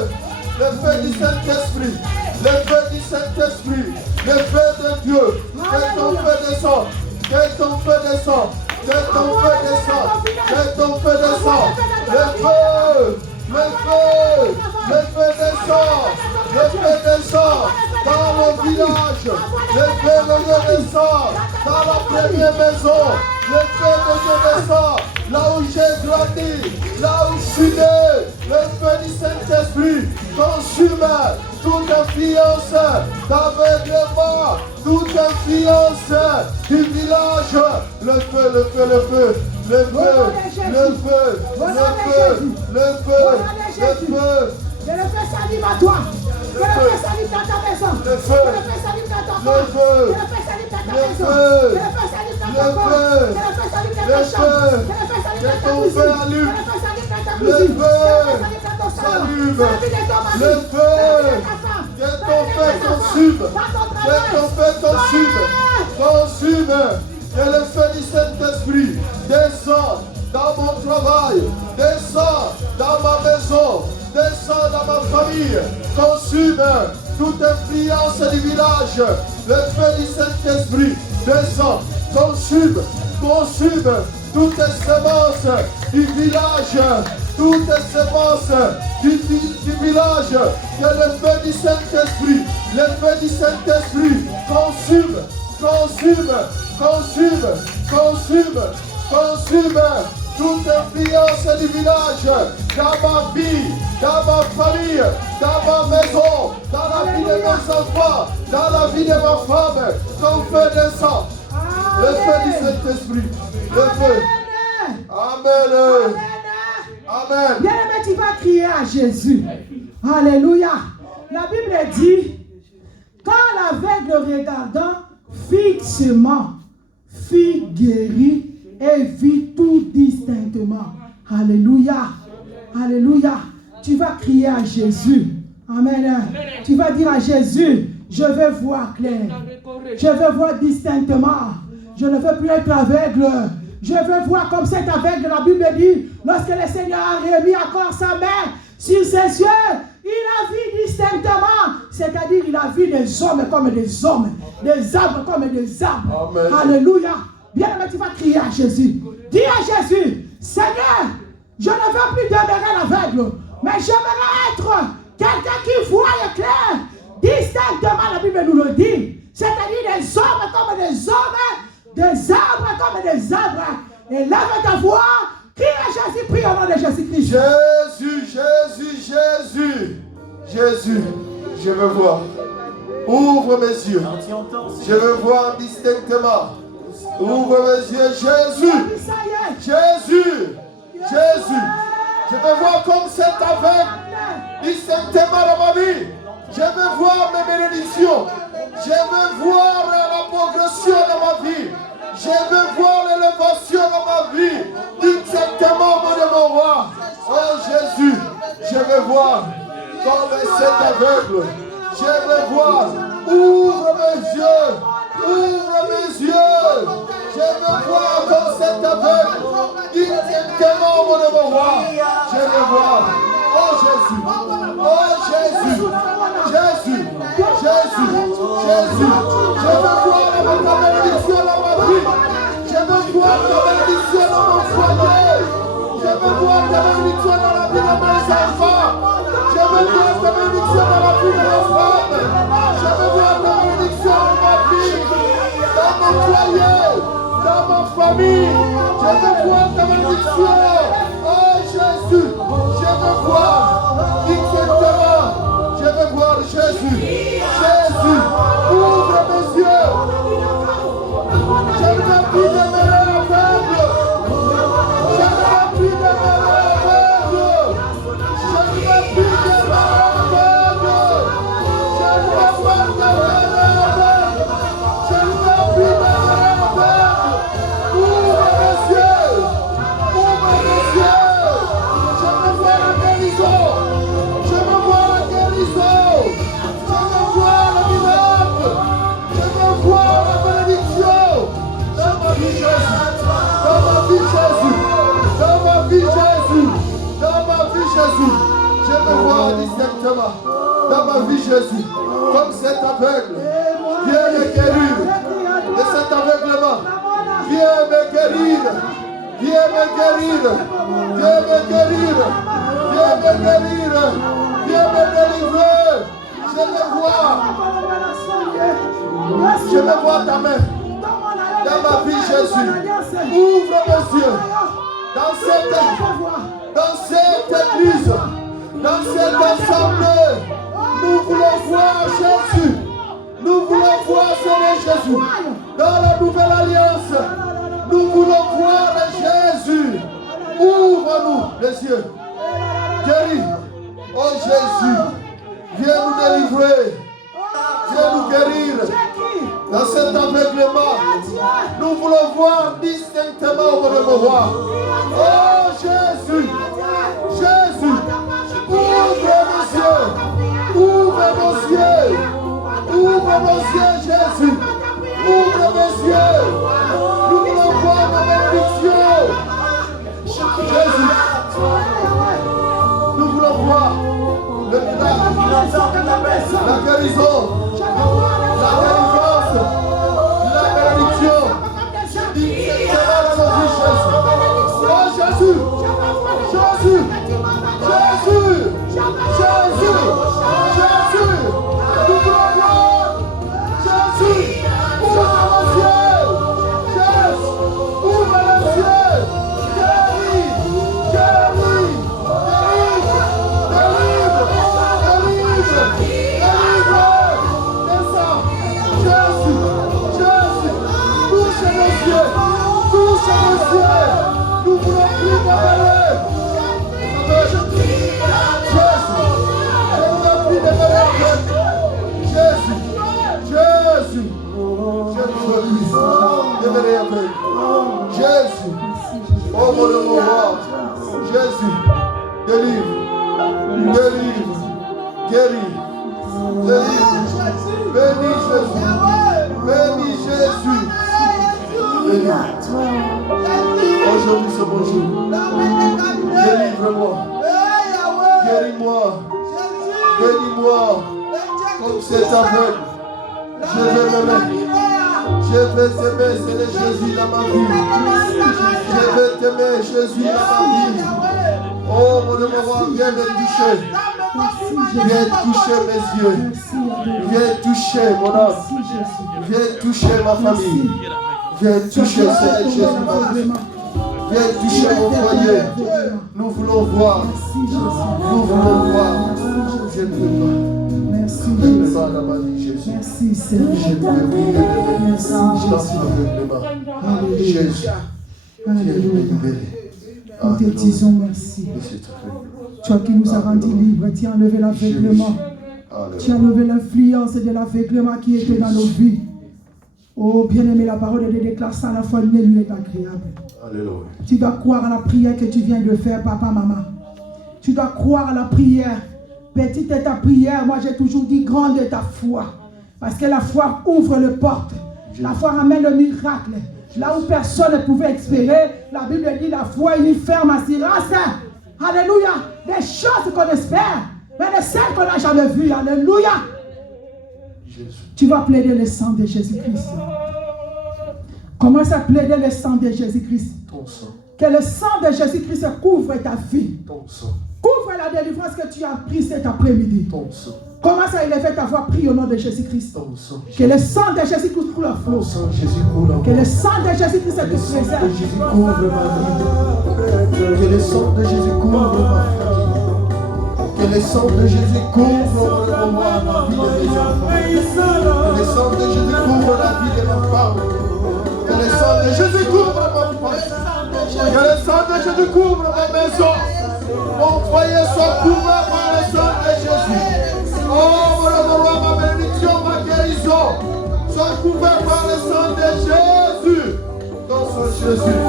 le feu du Saint-Esprit, le feu du Saint-Esprit, le feu de Dieu, que ton feu descende, que ton feu descende, que ton feu descende, que ton feu descende, le feu, le feu, le feu descend, le feu descend dans le village, le feu de Dieu descend dans la première maison, le feu de Dieu descend là où j'ai grandi, là où je suis né, le feu du Saint-Esprit consume toute influence d'aveuglement, toute influence du village, le feu, le feu, le feu. Le feu, le feu, le feu, le feu, le feu. Que le feu s'allume à toi. Que le feu s'allume dans ta maison. Le feu, que le feu s'allume dans ton corps. Que le feu s'allume dans ta maison. Que le feu s'allume dans ton corps. Que le feu s'allume dans ta chambre. Que le feu s'allume dans ta cuisine. Que le feu s'allume dans ta cuisine. Que le feu s'allume dans ton salon. Dans la vie de ton mari. Le feu, que ton feu consume. Que ton feu consume. Consume. Que le feu du Saint-Esprit descend dans mon travail, descend dans ma maison, descend dans ma famille, consume toute influence du village. Le feu du Saint-Esprit descend, consume toutes les semences du village, toutes les semences du village. Que le feu du Saint-Esprit, le feu du Saint-Esprit consume toute influence du village dans ma vie, dans ma famille, dans ma maison, dans la vie de mes enfants, dans la vie de ma femme. Ton feu descend. Le feu du Saint-Esprit. Le feu. Amen. Amen. Bien-aimé, tu vas crier à Jésus. Alléluia. La Bible dit, quand l'aveugle regardant fixement fut guéri et vit tout distinctement. Alléluia. Alléluia. Tu vas crier à Jésus. Amen. Tu vas dire à Jésus, je veux voir clair. Je veux voir distinctement. Je ne veux plus être aveugle. Je veux voir comme cet aveugle. La Bible dit, lorsque le Seigneur a remis encore sa main sur ses yeux, il a vu distinctement. C'est-à-dire, il a vu des hommes comme des hommes, des arbres comme des arbres. Amen. Alléluia. Bien aimé, tu vas crier à Jésus. Dis à Jésus, Seigneur, je ne veux plus demeurer l'aveugle, mais j'aimerais être quelqu'un qui voit clair, distinctement, la Bible nous le dit. C'est-à-dire des hommes comme des hommes, des arbres comme des arbres. Et lève ta voix, crie à Jésus, prie au nom de Jésus-Christ. Jésus, je veux voir. Ouvre mes yeux. Je veux voir distinctement. Ouvre mes yeux, Jésus. Je veux voir comme cet aveugle distinctement dans ma vie. Je veux voir mes bénédictions. Je veux voir la progression dans ma vie. Je veux voir l'élévation dans ma vie. Distinctement, mon roi. Oh Jésus, je veux voir comme cet aveugle. Je veux voir. Ouvre mes yeux. Ouvre mes yeux. Je veux voir comme cet aveugle. Distinctement, mon roi. Je veux voir. Oh Jésus. Oh Jésus. Jésus. Je veux voir ta bénédiction dans ma vie. Je veux voir ta bénédiction dans mon foyer. Je veux voir ta bénédiction dans la vie de mes enfants. Je veux voir ta bénédiction dans la vie de mes femmes. Je veux voir ta bénédiction dans ma vie, dans mon foyer, dans ma famille. Je veux voir ta bénédiction. Oh Jésus, je veux voir exactement. Je veux Jésus. Jésus, ouvre mes yeux. Je ne veux plus demeurer aveugle. Je ne veux plus demeurer aveugle. Je ne veux plus demeurer aveugle. Je ne veux pas demeurer aveugle. Je ne veux plus demeurer aveugle. Ouvre mes yeux. Ouvre mes yeux. Je veux voir la guérison. Je veux voir la guérison. Je veux voir le miracle. Je veux voir la bénédiction. Dans ma vie, Jésus. Dans ma vie, Jésus. Dans ma vie, Jésus. Dans ma vie, Jésus. Je veux voir distinctement. Dans ma vie, Jésus. Comme cet aveugle. Viens me guérir de cet aveuglement. Viens me guérir. Viens me guérir. Viens me guérir. Viens me guérir. Viens me délivrer. Je veux voir. Je veux voir ta main. Dans ma vie, Jésus. Ouvre mes yeux. Dans cette église. Dans cette assemblée. Nous voulons voir Jésus. Nous voulons voir Seigneur Jésus. Dans la nouvelle alliance. Nous voulons voir Jésus. Ouvre-nous les yeux. Guéris. Oh Jésus. Viens nous délivrer. Viens nous guérir. Dans cet aveuglement. Nous voulons voir distinctement au de me voir. Oh Jésus. Jésus. Ouvre nos yeux. Ouvre nos yeux. Ouvre nos yeux, Jésus. Ouvre mes yeux. Nous voulons voir ma bénédiction. Jésus. Nous voulons voir le miracle, la guérison, la délivrance, la bénédiction. Distinctement dans nos vies, Jésus. Oh Jésus. Jésus. Jésus. Jésus. Jésus. Nous voulons voir Jésus. Ouvre nos yeux. Jésus. Ouvre les yeux. Guéris. Guéris. Délivre. Délivre. Délivre. Descends. Jésus. Jésus. Touche nos yeux. Touche nos yeux. Nous voulons plus demeurer. Jésus, Jésus, je ne veux plus demeurer avec. Jésus, oh mon roi, Jésus, délivre, délivre, guéris, délivre, bénis Jésus, bénis Jésus, délivre. Aujourd'hui c'est mon jour, délivre-moi, guéris-moi, bénis-moi. Comme cet aveugle, je vais m'aimer. Je vais t'aimer, c'est Jésus dans ma vie. Je vais t'aimer, Jésus dans ma vie. Oh mon roi, viens me toucher. Viens toucher mes yeux. Viens toucher mon âme. Viens toucher ma famille. Viens toucher Seigneur Jésus ma vie. Viens toucher mon foyer. Nous voulons voir. Nous voulons voir. Je ne veux pas. Merci Jésus. Merci Seigneur. Merci Jésus. Alléluia. Nous te disons merci. Toi qui nous as rendus libres, tu as enlevé l'aveuglement. Tu as enlevé l'influence de l'aveuglement qui était dans nos vies. Oh bien-aimé, la parole de déclare ça à la fois lui est agréable. Alléluia. Tu dois croire à la prière que tu viens de faire, papa, maman. Tu dois croire à la prière. Petite est ta prière, moi j'ai toujours dit grande est ta foi. Parce que la foi ouvre les portes. La foi ramène le miracle. Là où personne ne pouvait espérer, la Bible dit la foi est une ferme assurance. Alléluia. Des choses qu'on espère, mais de celles qu'on n'a jamais vues. Alléluia. Jésus. Tu vas plaider le sang de Jésus-Christ. Commence à plaider le sang de Jésus-Christ. Ton sang. Que le sang de Jésus-Christ couvre ta vie. Ton sang. Couvre la délivrance que tu as prise cet après-midi. Ton sang. Commence à élever ta voix, prie au nom de Jésus-Christ. Ton sang. Que le sang de Jésus-Christ coule à Ton flot. sang, Jésus coule en Que le sang de Jésus-Christ te Que le sang préserve. de Jésus couvre ma vie. Que le sang de Jésus couvre ma famille. Que le sang de Jésus couvre mon roi dans la vie de mes enfants. Que le sang de Jésus couvre la vie de ma femme. Que le sang de Jésus couvre ma famille. Que le sang de Jésus couvre ma maison. Mon foyer soit couvert par le sang de Jésus. Oh, mon roi, ma bénédiction, ma guérison soit couvert par le sang de Jésus. Ton sang Jésus.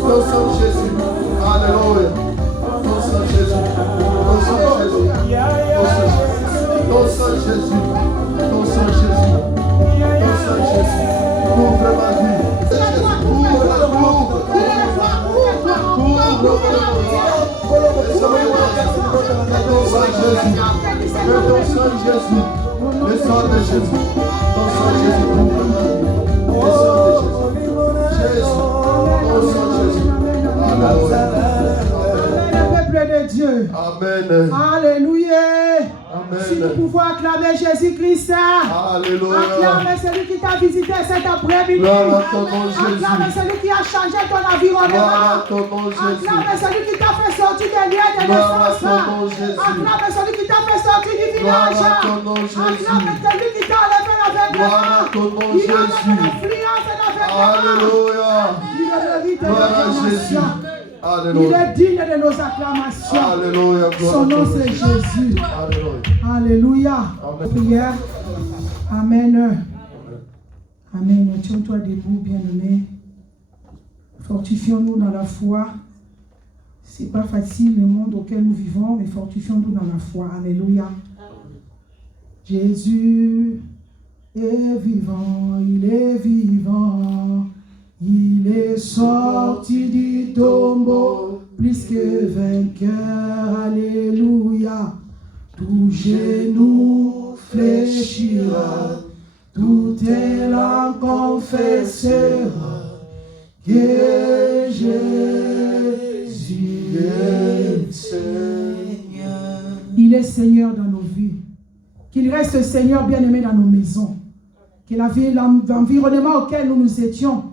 Ton sang Jésus. Alléluia. Ton sang Jésus. Ton sang Jésus. Ton sang Jésus. Ton sang Jésus. Ton sang Jésus. Couvre ma vie. Couvre la couvre. Couvre ton sang Jésus. Ton sang Jésus. Le sang de Jésus. Ton sang Jésus. Couvre ma vie. Le sang de Jésus. Jésus. Ton sang Jésus. Alléluia. De Dieu. Amen. Alléluia. Amen. Si nous pouvons acclamer Jésus-Christ, Alléluia. acclamer celui qui t'a visité cet après-midi. Gloire à ton nom, Jésus. Acclamer celui qui a changé ton environnement. Gloire à ton nom, Jésus. Acclamer celui qui t'a fait sortir des liens de Gloire à naissance. ton nom, Jésus. Acclamer celui qui t'a fait sortir du Gloire village. à ton nom, Jésus. Acclamer celui qui t'a enlevé l'aveuglement. Gloire à ton nom, Il a enlevé Jésus. l'influence et l'aveuglement. Alléluia. Il mérite Gloire à Jésus. l'acclamation. Il Alléluia. est digne de nos acclamations. Alléluia. Gloire Son à nom ton c'est Jésus. Alléluia. Alléluia. Amen. Prière. Amen. Amen. Tiens-toi debout, bien-aimé. Fortifions-nous dans la foi. C'est pas facile le monde auquel nous vivons, mais fortifions-nous dans la foi. Alléluia. Jésus est vivant, il est vivant. Il est sorti du tombeau, plus que vainqueur, alléluia. Tout genou fléchira, tout langue confessera que Jésus est Seigneur. Il est Seigneur dans nos vies. Qu'il reste Seigneur bien-aimé dans nos maisons. Que l'environnement auquel nous nous étions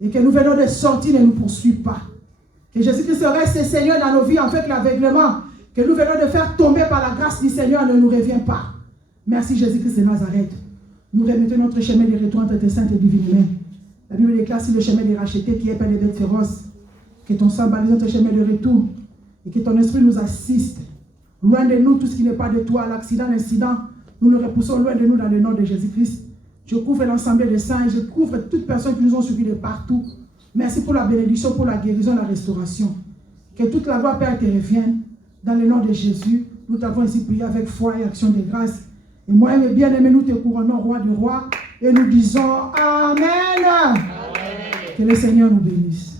et que nous venons de sortir ne nous poursuit pas. Que Jésus-Christ reste Seigneur dans nos vies, en fait l'aveuglement que nous venons de faire tomber par la grâce du Seigneur ne nous revient pas. Merci Jésus-Christ de Nazareth. Nous remettons notre chemin de retour entre tes saintes et divines mains. La Bible déclare sur le chemin des rachetés qui est plein de bêtes féroces. Que ton sang balise notre chemin de retour et que ton esprit nous assiste. Loin de nous tout ce qui n'est pas de toi, l'accident, l'incident, nous le repoussons loin de nous dans le nom de Jésus-Christ. Je couvre l'ensemble des saints, je couvre toutes personnes qui nous ont suivis de partout. Merci pour la bénédiction, pour la guérison, la restauration. Que toute la gloire, Père, te revienne. Dans le nom de Jésus, nous t'avons ici prié avec foi et action de grâce. Et moi et mes bien-aimés, nous te couronnons, roi du roi, et nous disons Amen. Amen. Que le Seigneur nous bénisse.